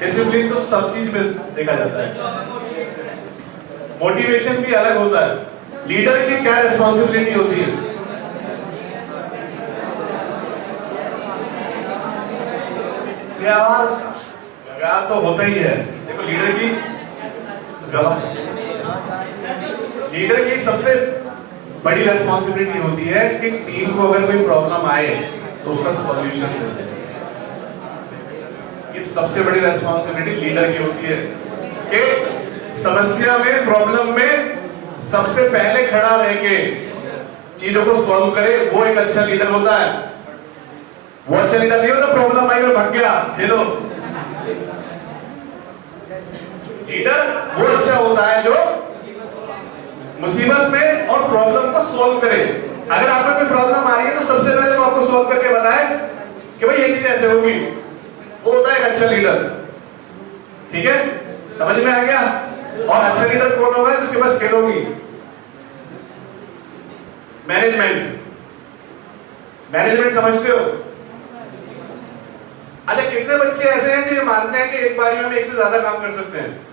डिसिप्लिन तो सब चीज में देखा जाता है, मोटिवेशन भी अलग होता है। लीडर की क्या रिस्पॉन्सिबिलिटी होती है? व्यवहार तो होता ही है। देखो लीडर की सबसे बड़ी रिस्पॉन्सिबिलिटी होती है कि टीम को अगर कोई प्रॉब्लम आए तो उसका सॉल्यूशन दे। ये सबसे बड़ी रिस्पॉन्सिबिलिटी लीडर की होती है कि समस्या में, प्रॉब्लम में सबसे पहले खड़ा रह के चीजों को सॉल्व करे। वो एक अच्छा लीडर होता है। वो अच्छा लीडर नहीं होता प्रॉब्लम आई और भाग गया, झेलो। लीडर वो अच्छा होता है जो मुसीबत में और प्रॉब्लम को सॉल्व करे। अगर आप में कोई प्रॉब्लम आ रही है तो सबसे पहले वो आपको सॉल्व करके बताए कि भाई ये चीज ऐसे होगी। वो होता है एक अच्छा लीडर। ठीक है, समझ में आ गया? और अच्छा लीडर कौन होगा? जिसके पास स्किल होगी। मैनेजमेंट समझते हो? अच्छा, कितने बच्चे ऐसे हैं जो मानते हैं कि एक बारी में हम एक से ज्यादा काम कर सकते हैं?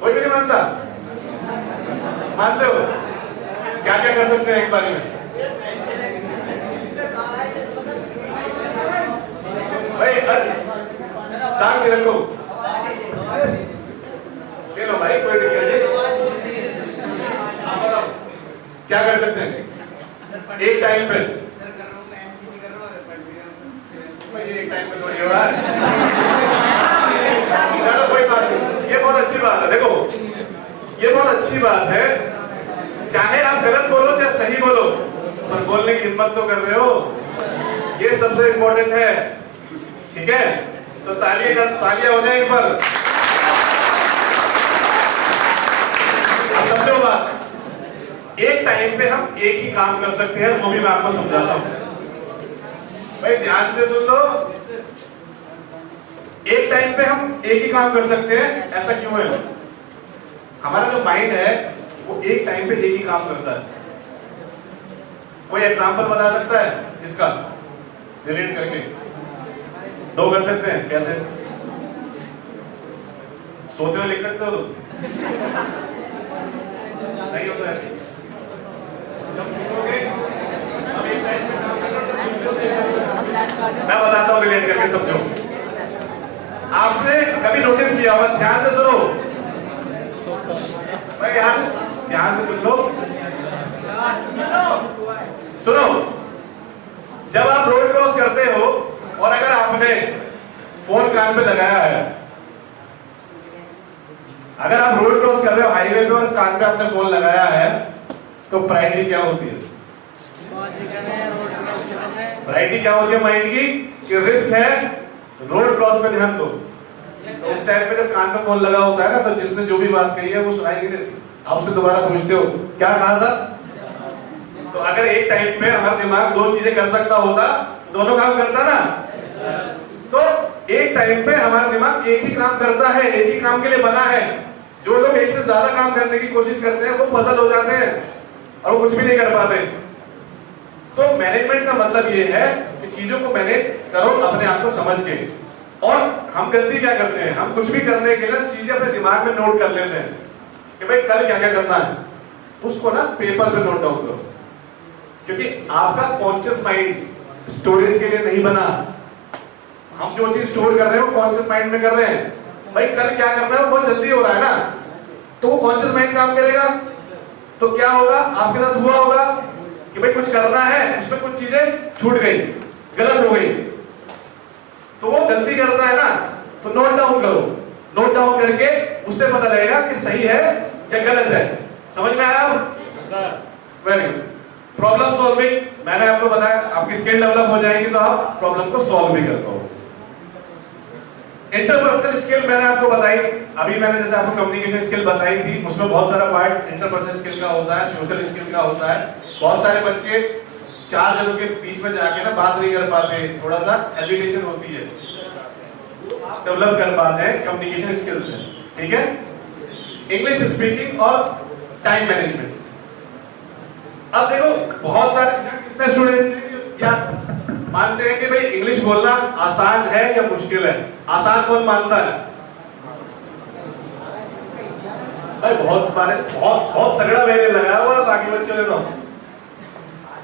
कोई भी नहीं मानता? मानते हो? क्या क्या कर सकते हैं एक बारी में? भाई शांत के रखो, ले लो भाई, कोई दिक्कत नहीं। क्या कर सकते हैं एक टाइम पे? एक टाइम पे थोड़ी हो रहा है। चलो कोई बात नहीं, ये बहुत अच्छी बात है। देखो ये बहुत अच्छी बात है, चाहे आप गलत बोलो चाहे सही बोलो, पर बोलने की हिम्मत तो कर रहे हो, ये सबसे इंपॉर्टेंट है। ठीक है, तो तालियां हो जाए एक बार। आप समझो बात, एक टाइम पे हम एक ही काम कर सकते हैं, वो भी मैं आपको समझाता हूं। भाई ध्यान से सुन लो, एक टाइम पे हम एक ही काम कर सकते हैं। ऐसा क्यों है? हमारा जो माइंड है वो एक टाइम पे एक ही काम करता है। कोई एग्जांपल बता सकता है इसका रिलेट करके? दो कर सकते हैं। कैसे? सोते हुए लिख सकते हो? नहीं होता है। मैं बताता हूं रिलेट करके, समझो। आपने कभी नोटिस किया होगा, ध्यान से सुनो भाई यार, ध्यान से सुन लो। सुनो, जब आप रोड क्रॉस करते हो और अगर आपने फोन कान पे लगाया है, अगर आप रोड क्रॉस कर रहे हो हाईवे पे और कान पे आपने फोन लगाया है, तो प्रायोरिटी क्या होती है? प्रायोरिटी क्या होती है माइंड की? कि रिस्क है, रोड क्रॉस पे ध्यान दो। तो उस टाइम पे जब कान पे फोन लगा होता है ना, तो जिसने जो भी बात कही है वो सुनाई नहीं देती। आप उससे दोबारा पूछते हो क्या कहा था। तो अगर एक टाइम पे हमारा दिमाग दो चीजें कर सकता होता, दोनों काम करता ना। तो एक टाइम पे हमारा दिमाग एक ही काम करता है, एक ही काम के लिए बना है। जो लोग एक से ज्यादा काम करने की कोशिश करते हैं वो पजल हो जाते हैं और वो कुछ भी नहीं कर पाते। तो मैनेजमेंट का मतलब ये है कि चीजों को मैनेज करो अपने आप को समझ के। और हम गलती क्या करते हैं, हम कुछ भी करने के लिए चीजें अपने दिमाग में नोट कर लेते हैं कि भाई कल क्या क्या करना है, उसको ना पेपर पे नोट डाउन करो, क्योंकि आपका कॉन्शियस माइंड स्टोरेज के लिए नहीं बना। हम जो चीज स्टोर कर रहे हैं वो कॉन्शियस माइंड में कर रहे हैं। भाई कल क्या करना है बहुत जल्दी हो रहा है ना, तो वो कॉन्शियस माइंड काम करेगा। तो क्या होगा, आपके साथ हुआ होगा कि भाई कुछ करना है, उसमें कुछ चीजें छूट गई, गलत हो गई, तो वो गलती करता है ना, तो नोट डाउन करो। नोट डाउन करके उससे पता लगेगा कि सही है या गलत है। समझ में आया? Very good. प्रॉब्लम सॉल्विंग मैंने आपको बताया, आपकी स्किल डेवलप हो जाएगी तो आप प्रॉब्लम को सॉल्व भी कर पाओगे। इंटरपर्सनल स्किल मैंने आपको बताई, अभी मैंने जैसे आपको कम्युनिकेशन स्किल बताई थी, उसमें बहुत सारा पार्ट इंटरपर्सनल स्किल का होता है, सोशल स्किल का होता है। बहुत सारे बच्चे चार जनों के बीच में जाके ना बात नहीं कर पाते, थोड़ा सा हेजिटेशन होती है, आप डेवलप कर पाते हैं कम्युनिकेशन स्किल से। ठीक है, इंग्लिश स्पीकिंग और टाइम मैनेजमेंट। अब देखो बहुत सारे कितने स्टूडेंट क्या मानते हैं कि भाई इंग्लिश बोलना आसान है या मुश्किल है? आसान कौन मानता है? भाई बहुत बहुत तगड़ा बैरियर लगाया हुआ है बाकी बच्चों ने, तो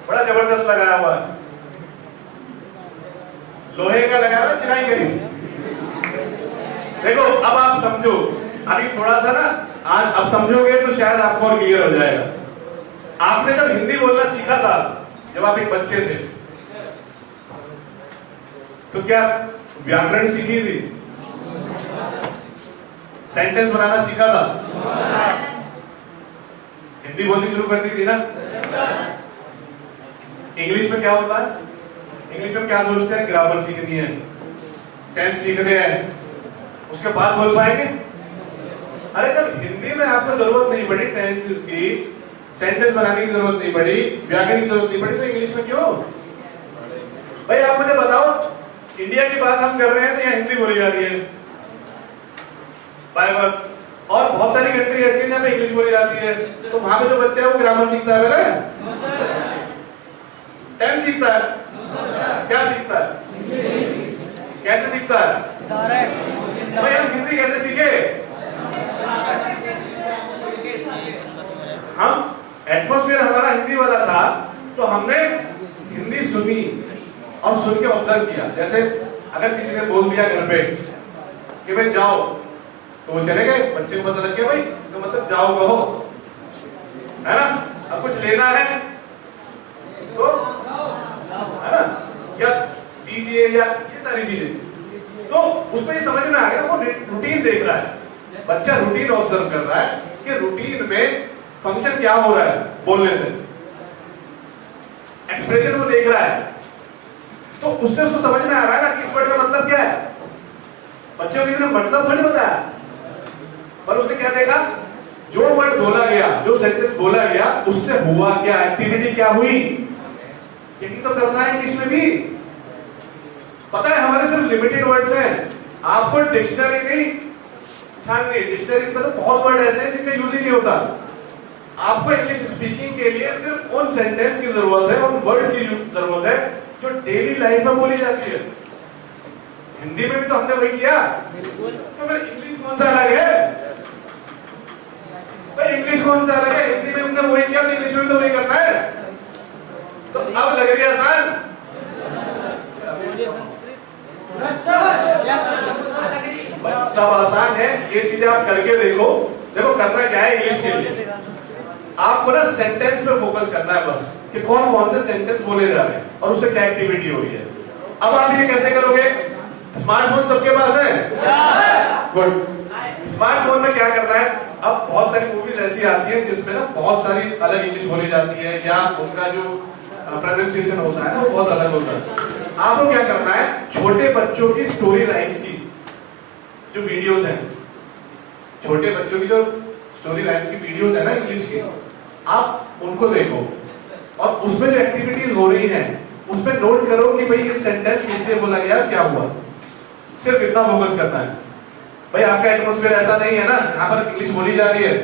बड़ा जबरदस्त लगाया हुआ है, लोहे का लगाया हुआ, चिनाई करी। देखो अब आप समझो, अभी थोड़ा सा ना आज अब समझोगे तो शायद आपको और क्लियर हो जाएगा। आपने जब हिंदी बोलना सीखा था, जब आप एक बच्चे थे, तो क्या व्याकरण सीखी थी? सेंटेंस बनाना सीखा था? हिंदी बोलनी शुरू कर दी थी ना? इंग्लिश में क्या होता है? इंग्लिश में क्या सोचते हैं? ग्रामर सीखनी है, टेंस सीखने हैं, उसके बाद बोल पाएंगे। अरे जब हिंदी में आपको जरूरत नहीं पड़ी टेंसेस की, सेंटेंस बनाने की जरूरत नहीं पड़ी, व्याकरण की जरूरत नहीं पड़ी, तो इंग्लिश में क्यों? भाई आप मुझे बताओ, इंडिया की बात हम कर रहे हैं तो यहाँ हिंदी बोली जा रही है बाय बाय, और बहुत सारी कंट्री ऐसी है जहाँ पे इंग्लिश बोली जाती है, तो वहां पे जो बच्चा है वो ग्रामर सीखता है, ना टेंस सीखता है, क्या सीखता है, कैसे सीखता है? भाई हम हिंदी कैसे सीखे? हम एटमॉस्फेयर हमारा हिंदी वाला था, तो हमने हिंदी सुनी और सुन के ऑब्जर्व किया। जैसे अगर किसी ने बोल दिया घर पे कि भाई जाओ, तो वो चले गए, बच्चे को पता लग गया भाई इसका मतलब जाओ कहो, है ना? अब कुछ लेना है तो है ना, या दीजिए, या ये सारी चीजें, तो उसको ये समझ में आ गया, वो रूटीन देख रहा है, बच्चा रूटीन ऑब्जर्व कर रहा है कि रूटीन में फंक्शन क्या हो रहा है बोलने से, एक्सप्रेशन वो देख रहा है, तो उससे उसको समझ में आ रहा है ना कि इस वर्ड का मतलब क्या है। बच्चे को किसी ने मतलब थोड़ी बताया, पर उसने क्या देखा, जो वर्ड बोला गया, जो सेंटेंस बोला गया, उससे हुआ क्या, एक्टिविटी क्या हुई। यही तो करना है इंग्लिश में भी। पता है हमारे सिर्फ लिमिटेड वर्ड्स हैं, आपको डिक्शनरी नहीं छाननी, डिक्शनरी में तो बहुत वर्ड ऐसे हैं जिनका यूज ही नहीं होता। आपको इंग्लिश स्पीकिंग के लिए सिर्फ उन सेंटेंस की जरूरत है, उन वर्ड्स की जरूरत है जो डेली लाइफ में बोली जाती है। हिंदी में भी तो हमने वही किया, तो फिर इंग्लिश कौन सा अलग है? भाई इंग्लिश कौन सा अलग है? हिंदी में हमने वही किया तो इंग्लिश में तो वही करना है। तो अब लग रही है आसान? सब आसान है, ये चीजें आप करके देखो। देखो करना क्या है इंग्लिश के लिए, आपको ना सेंटेंस पे फोकस करना है बस, कि कौन कौन से सेंटेंस बोले जा रहे हैं और उससे क्या एक्टिविटी हो रही है। अब आप ये कैसे करोगे? स्मार्टफोन सबके पास है? गुड। स्मार्टफोन में क्या करना है, अब बहुत सारी मूवीज ऐसी आती है जिसमें ना बहुत सारी अलग इंग्लिश बोली जाती है, या उनका जो प्रोनाउंसिएशन होता है ना वो बहुत अलग होता है। आपको क्या करना है, छोटे बच्चों की स्टोरी लाइन्स की जो वीडियोस हैं, छोटे बच्चों की जो स्टोरी लाइन्स की वीडियोस है ना इंग्लिश की, आप उनको देखो और उसमें जो एक्टिविटीज हो रही हैं उसमें नोट करो कि भाई ये सेंटेंस किस लिए बोला गया, क्या हुआ। सिर्फ इतना फोकस करना है। भाई आपका एटमॉस्फेयर ऐसा नहीं है ना जहां पर इंग्लिश बोली जा रही है,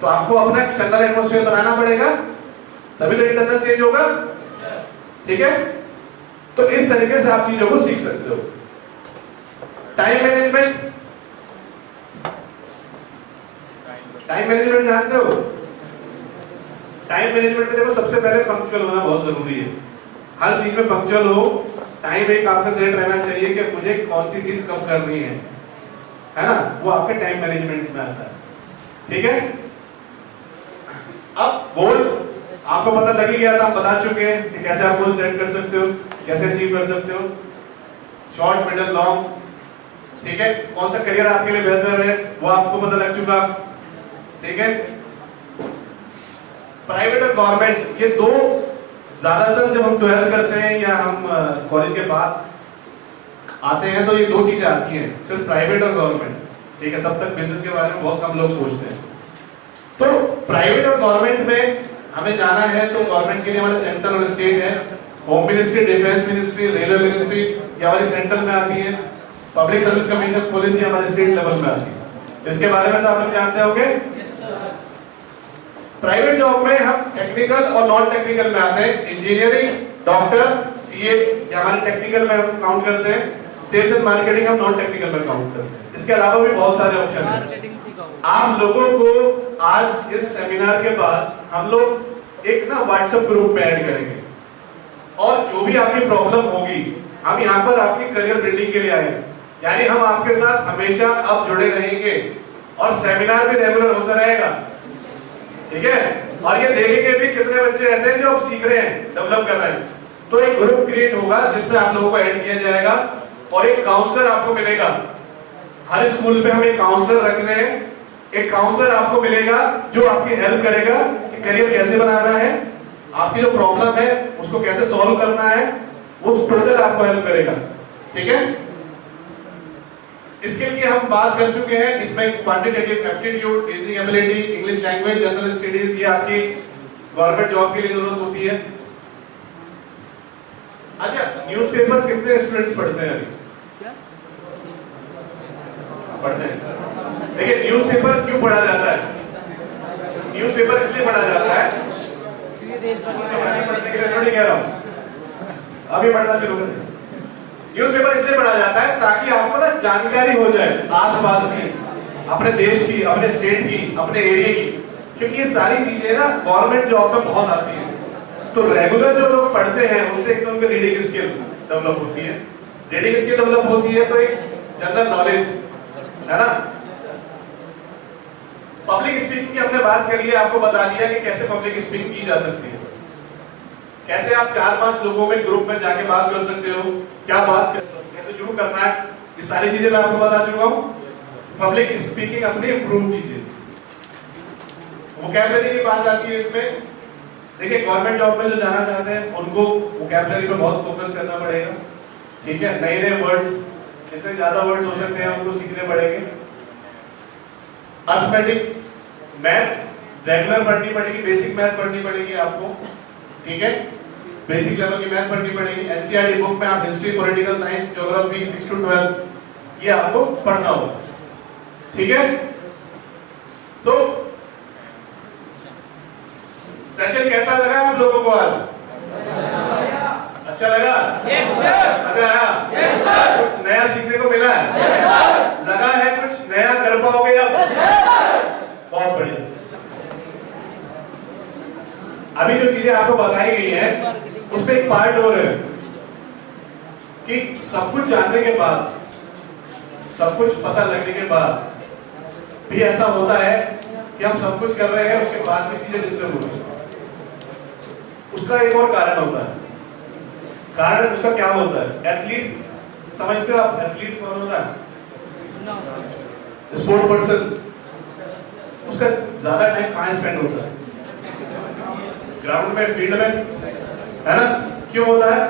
तो आपको अपना एक्सटर्नल एटमॉस्फेयर बनाना पड़ेगा, तभी तो इंटरनल चेंज होगा। ठीक है? तो इस तरीके से आप चीजों को सीख सकते हो। टाइम मैनेजमेंट, टाइम मैनेजमेंट जानते हो? टाइम मैनेजमेंट में देखो सबसे पहले पंक्चुअल होना बहुत जरूरी है। हर चीज में पंक्चुअल हो, टाइम एक आपका सेट रहना चाहिए कि मुझे कौन सी चीज कब करनी है ना? वो आपके टाइम मैनेजमेंट में आता है। ठीक है? अब गोल आपको पता लग ही गया था, हम बता चुके हैं कि कैसे आप गोल सेट कर सकते हो, कैसे अचीव कर सकते हो, शॉर्ट मिडिल लॉन्ग। ठीक है? कौन सा करियर आपके लिए बेहतर है वो आपको पता लग चुका। ठीक है? प्राइवेट और गवर्नमेंट, ये दो ज्यादातर जब हम 12th करते हैं या हम कॉलेज के बाद आते हैं तो ये दो चीजें आती हैं, सिर्फ प्राइवेट और गवर्नमेंट। ठीक है? तब तक बिजनेस के बारे में बहुत कम लोग सोचते हैं। तो प्राइवेट और गवर्नमेंट में हमें जाना है तो गवर्नमेंट के लिए हमारे सेंट्रल और स्टेट है, home ministry, defence ministry, railway ministry ये हमारी सेंट्रल में आती है, पब्लिक सर्विस कमीशन पुलिस ये हमारे स्टेट लेवल में आती है। इसके बारे में तो आप लोग जानते होंगे। प्राइवेट जॉब में हम टेक्निकल और नॉन टेक्निकल में आते हैं। इंजीनियरिंग, डॉक्टर, सीए ये हमारे टेक्निकल में हम काउंट करते हैं। सेल्स एंड मार्केटिंग हम नॉन टेक्निकल में काउंट करते हैं। इसके अलावा भी बहुत सारे ऑप्शन हैं। आप लोगों को आज इस सेमिनार के बाद हम लोग एक ना व्हाट्सएप ग्रुप में ऐड करेंगे और जो भी आपकी प्रॉब्लम होगी हम यहाँ पर आपकी करियर बिल्डिंग के लिए आए, यानी हम आपके साथ हमेशा अब जुड़े रहेंगे और सेमिनार भी रेगुलर होता रहेगा। ठीक है? और ये देखेंगे भी कितने बच्चे ऐसे हैं जो अब सीख रहे हैं, डेवलप कर रहे हैं। तो एक ग्रुप क्रिएट होगा जिसमें आप लोगों को ऐड किया जाएगा और एक काउंसलर आपको मिलेगा। हर स्कूल पे हम एक काउंसलर रख रहे हैं। एक काउंसलर आपको मिलेगा जो आपकी हेल्प करेगा कि करियर कैसे बनाना है, आपकी जो प्रॉब्लम है उसको कैसे सॉल्व करना है, वो टोटल आपको हेल्प करेगा। ठीक है? इसके लिए हम बात कर चुके हैं। इसमें quantitative aptitude, basic ability, English language, general studies ये आपकी गवर्नमेंट जॉब के लिए जरूरत होती है। अच्छा, न्यूज़पेपर कितने स्टूडेंट्स पढ़ते हैं अभी? पढ़ते हैं। देखिए न्यूज़पेपर क्यों पढ़ा जाता है? न्यूज़पेपर इसलिए पढ़ा जाता है, पढ़ने के लिए थोड़ी कह रहा हूं, अभी पढ़ना शुरू कर दें। न्यूज़पेपर इसलिए पढ़ा जाता है ताकि आपको ना जानकारी हो जाए आसपास की, अपने देश की, अपने स्टेट की, अपने एरिया की, क्योंकि ये सारी चीजें ना गवर्नमेंट जॉब में बहुत आती है। तो रेगुलर जो लोग पढ़ते हैं उनसे एक तो उनकी रीडिंग स्किल डेवलप होती है, रीडिंग स्किल डेवलप होती है तो एक जनरल नॉलेज है ना। पब्लिक स्पीकिंग की हमने बात करी है, आपको बता दिया कि कैसे पब्लिक स्पीकिंग की जा सकती है, कैसे आप 4-5 लोगों में ग्रुप में जाके बात कर सकते हो, क्या बात कैसे शुरू करना है, ये सारी चीजें मैं आपको बता चुका हूं। पब्लिक स्पीकिंग अपनी इंप्रूव कीजिए। वोकैबुलरी की बात आती है इसमें। देखिए गवर्नमेंट जॉब में जो जाना चाहते हैं उनको वोकैबुलरी पे बहुत फोकस करना पड़ेगा। ठीक है? नए नए वर्ड्स, जितने ज्यादा वर्ड्स हो सकते हैं उनको सीखने पड़ेंगे। अर्थमेटिक, मैथ्स रेगुलर पढ़नी पड़ेगी, बेसिक मैथ पढ़नी पड़ेगी आपको। ठीक है? बेसिक लेवल की मैथ पढ़नी पड़ेगी। एनसीईआरटी बुक में आप history, political science, geography 6 to 12 ये आपको पढ़ना होगा। ठीक है? तो सेशन कैसा लगा आप लोगों को आज? अच्छा लगा? Yes sir. मजा आया? Yes sir. कुछ नया सीखने को मिला है? Yes sir. लगा है कुछ नया कर पाओगे अब? Yes sir. बहुत बढ़िया। अभी जो चीजें आपको बताई गई हैं उसमें एक पार्ट और है कि सब कुछ जानने के बाद, सब कुछ पता लगने के बाद भी ऐसा होता है कि हम सब कुछ कर रहे हैं उसके बाद भी चीजें डिस्टर्ब हो रही हैं। उसका एक और कारण होता है। कारण उसका क्या होता है? एथलीट समझते हो आप? एथलीट कौन होता है? Sport person. उसका ज्यादा टाइम कहां स्पेंड होता है? ग्राउंड में, फील्ड में, है ना? क्यों होता है?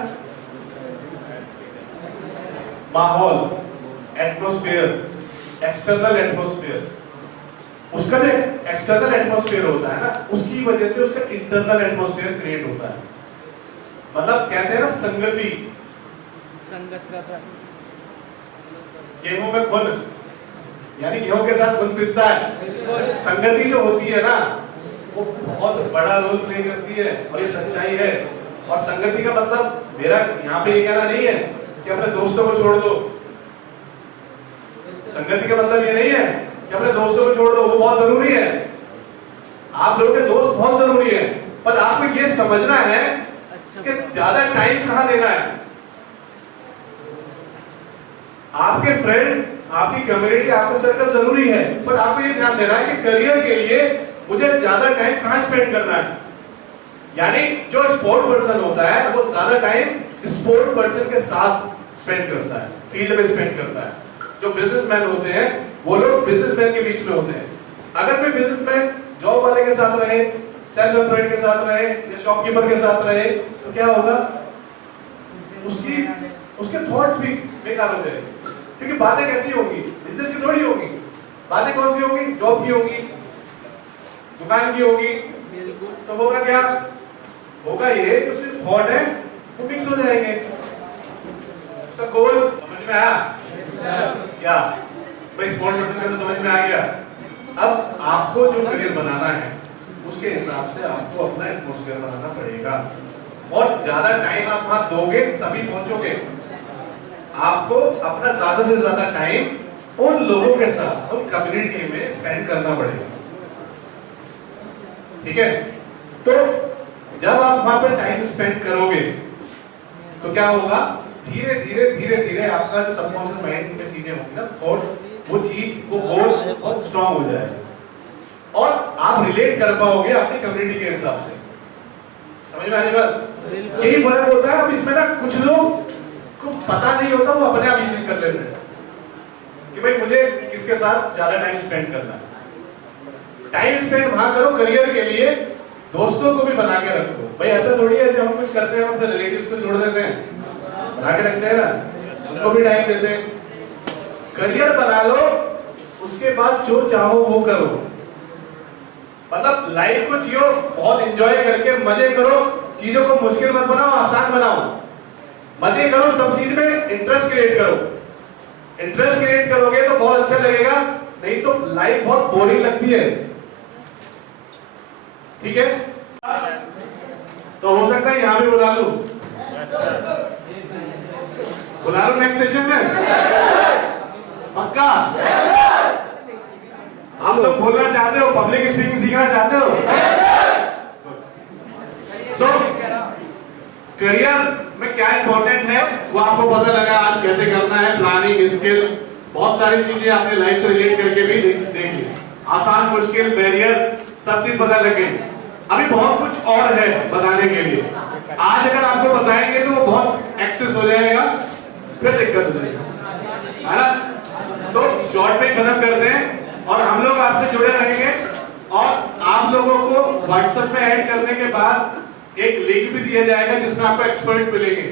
माहौल, एटमॉस्फेयर, एक्सटर्नल एटमॉस्फेयर। उसका जो एक्सटर्नल एटमॉस्फेयर होता है ना, उसकी वजह से उसका इंटरनल एटमॉस्फेयर क्रिएट होता है। मतलब कहते हैं ना संगति, संगत का सर गेहूं में घुन, यानी गेहूं के साथ घुन पिसता है। संगति जो होती है ना वो बहुत बड़ा रोल प्ले करती है और ये सच्चाई है। और संगति का मतलब मेरा यहाँ पे ये कहना नहीं है कि अपने दोस्तों को छोड़ दो। संगति का मतलब ये नहीं है कि अपने दोस्तों को छोड़ दो, वो बहुत जरूरी है, आप लोगों के दोस्त बहुत जरूरी है, पर आपको ये समझना है कि ज्यादा टाइम कहां देना है। आपके फ्रेंड, आपकी कम्युनिटी, आपका सर्कल जरूरी है, पर आपको ये ध्यान देना है कि करियर के लिए मुझे ज्यादा टाइम कहां स्पेंड करना है। यानी जो स्पोर्ट पर्सन होता है वो ज्यादा टाइम स्पोर्ट पर्सन के साथ स्पेंड करता है, फील्ड में स्पेंड करता है। जो बिजनेसमैन होते हैं वो लोग बिजनेसमैन के बीच में होते हैं। अगर कोई बिजनेसमैन जॉब वाले के साथ रहे, सेल्फ एम्प्लॉयड के साथ रहे या शॉपकीपर के साथ रहे तो क्या होगा, उसके थॉट्स भी बेकार हो जाएंगे, क्योंकि बातें कैसी होगी, बिजनेस की थोड़ी होगी, बातें कौन सी होगी, जॉब की होगी, दुकान की होगी। तो होगा क्या, होगा ये कि उसके थॉट है वो फिक्स हो जाएंगे, उसका गोल समझ में आया क्या भाई, स्पोर्ट पर्सन का तो समझ में आ गया। अब आपको जो करियर बनाना है उसके हिसाब से आपको अपना एटमॉस्फेयर बनाना पड़ेगा, और ज्यादा टाइम आप वहां दोगे तभी पहुंचोगे। आपको अपना ज्यादा से ज्यादा टाइम उन लोगों के साथ, उन कम्युनिटी में स्पेंड करना पड़ेगा, ठीक है। तो जब आप वहां पर टाइम स्पेंड करोगे तो क्या होगा, धीरे धीरे धीरे धीरे आपका जो सबकॉन्शियस माइंड में चीजें होंगी ना, थॉट्स, वो चीज, वो गोल बहुत स्ट्रांग हो जाएगा और आप रिलेट कर पाओगे अपनी कम्युनिटी के हिसाब से। समझ में आने पर यही फर्क होता है। अब इसमें ना कुछ लोग को पता नहीं होता, वो अपने आप ये चीज कर लेते हैं कि भाई मुझे किसके साथ ज्यादा टाइम स्पेंड करना है। टाइम स्पेंड वहां करो करियर के लिए, दोस्तों को भी बना के रखो। भाई ऐसा थोड़ी है जब हम कुछ करते हैं हम अपने रिलेटिव्स को छोड़ देते हैं, बना के रखते हैं ना, उनको भी टाइम देते हैं। करियर बना लो, उसके बाद जो चाहो वो करो, मतलब लाइफ को जियो, बहुत एंजॉय करके मजे करो, चीजों को मुश्किल मत बनाओ, आसान बनाओ, मजे करो, सब चीज में इंटरेस्ट क्रिएट करो। इंटरेस्ट क्रिएट करोगे तो बहुत अच्छा लगेगा, नहीं तो लाइफ बहुत बोरिंग लगती है, ठीक है। तो हो सकता है यहां भी बुला लूं, बुला लो नेक्स्ट सेशन में, पक्का। आप लोग बोलना चाहते हो, पब्लिक स्पीकिंग सीखना चाहते हो? सो करियर में क्या इंपॉर्टेंट है वो आपको पता लगा, आज कैसे करना है, प्लानिंग, स्किल, बहुत सारी चीजें आपने लाइफ से रिलेट करके भी देख ली। आसान, मुश्किल, बैरियर, सब चीज पता लगे। अभी बहुत कुछ और है बताने के लिए, आज अगर आपको बताएंगे तो वो बहुत एक्सेस हो जाएगा, फिर दिक्कत हो जाएगी, है ना। तो शॉर्ट में खत्म करते हैं और हम लोग आपसे जुड़े रहेंगे, और आप लोगों को व्हाट्सएप में ऐड करने के बाद एक लिंक भी दिया जाएगा जिसमें आपको एक्सपर्ट मिलेंगे।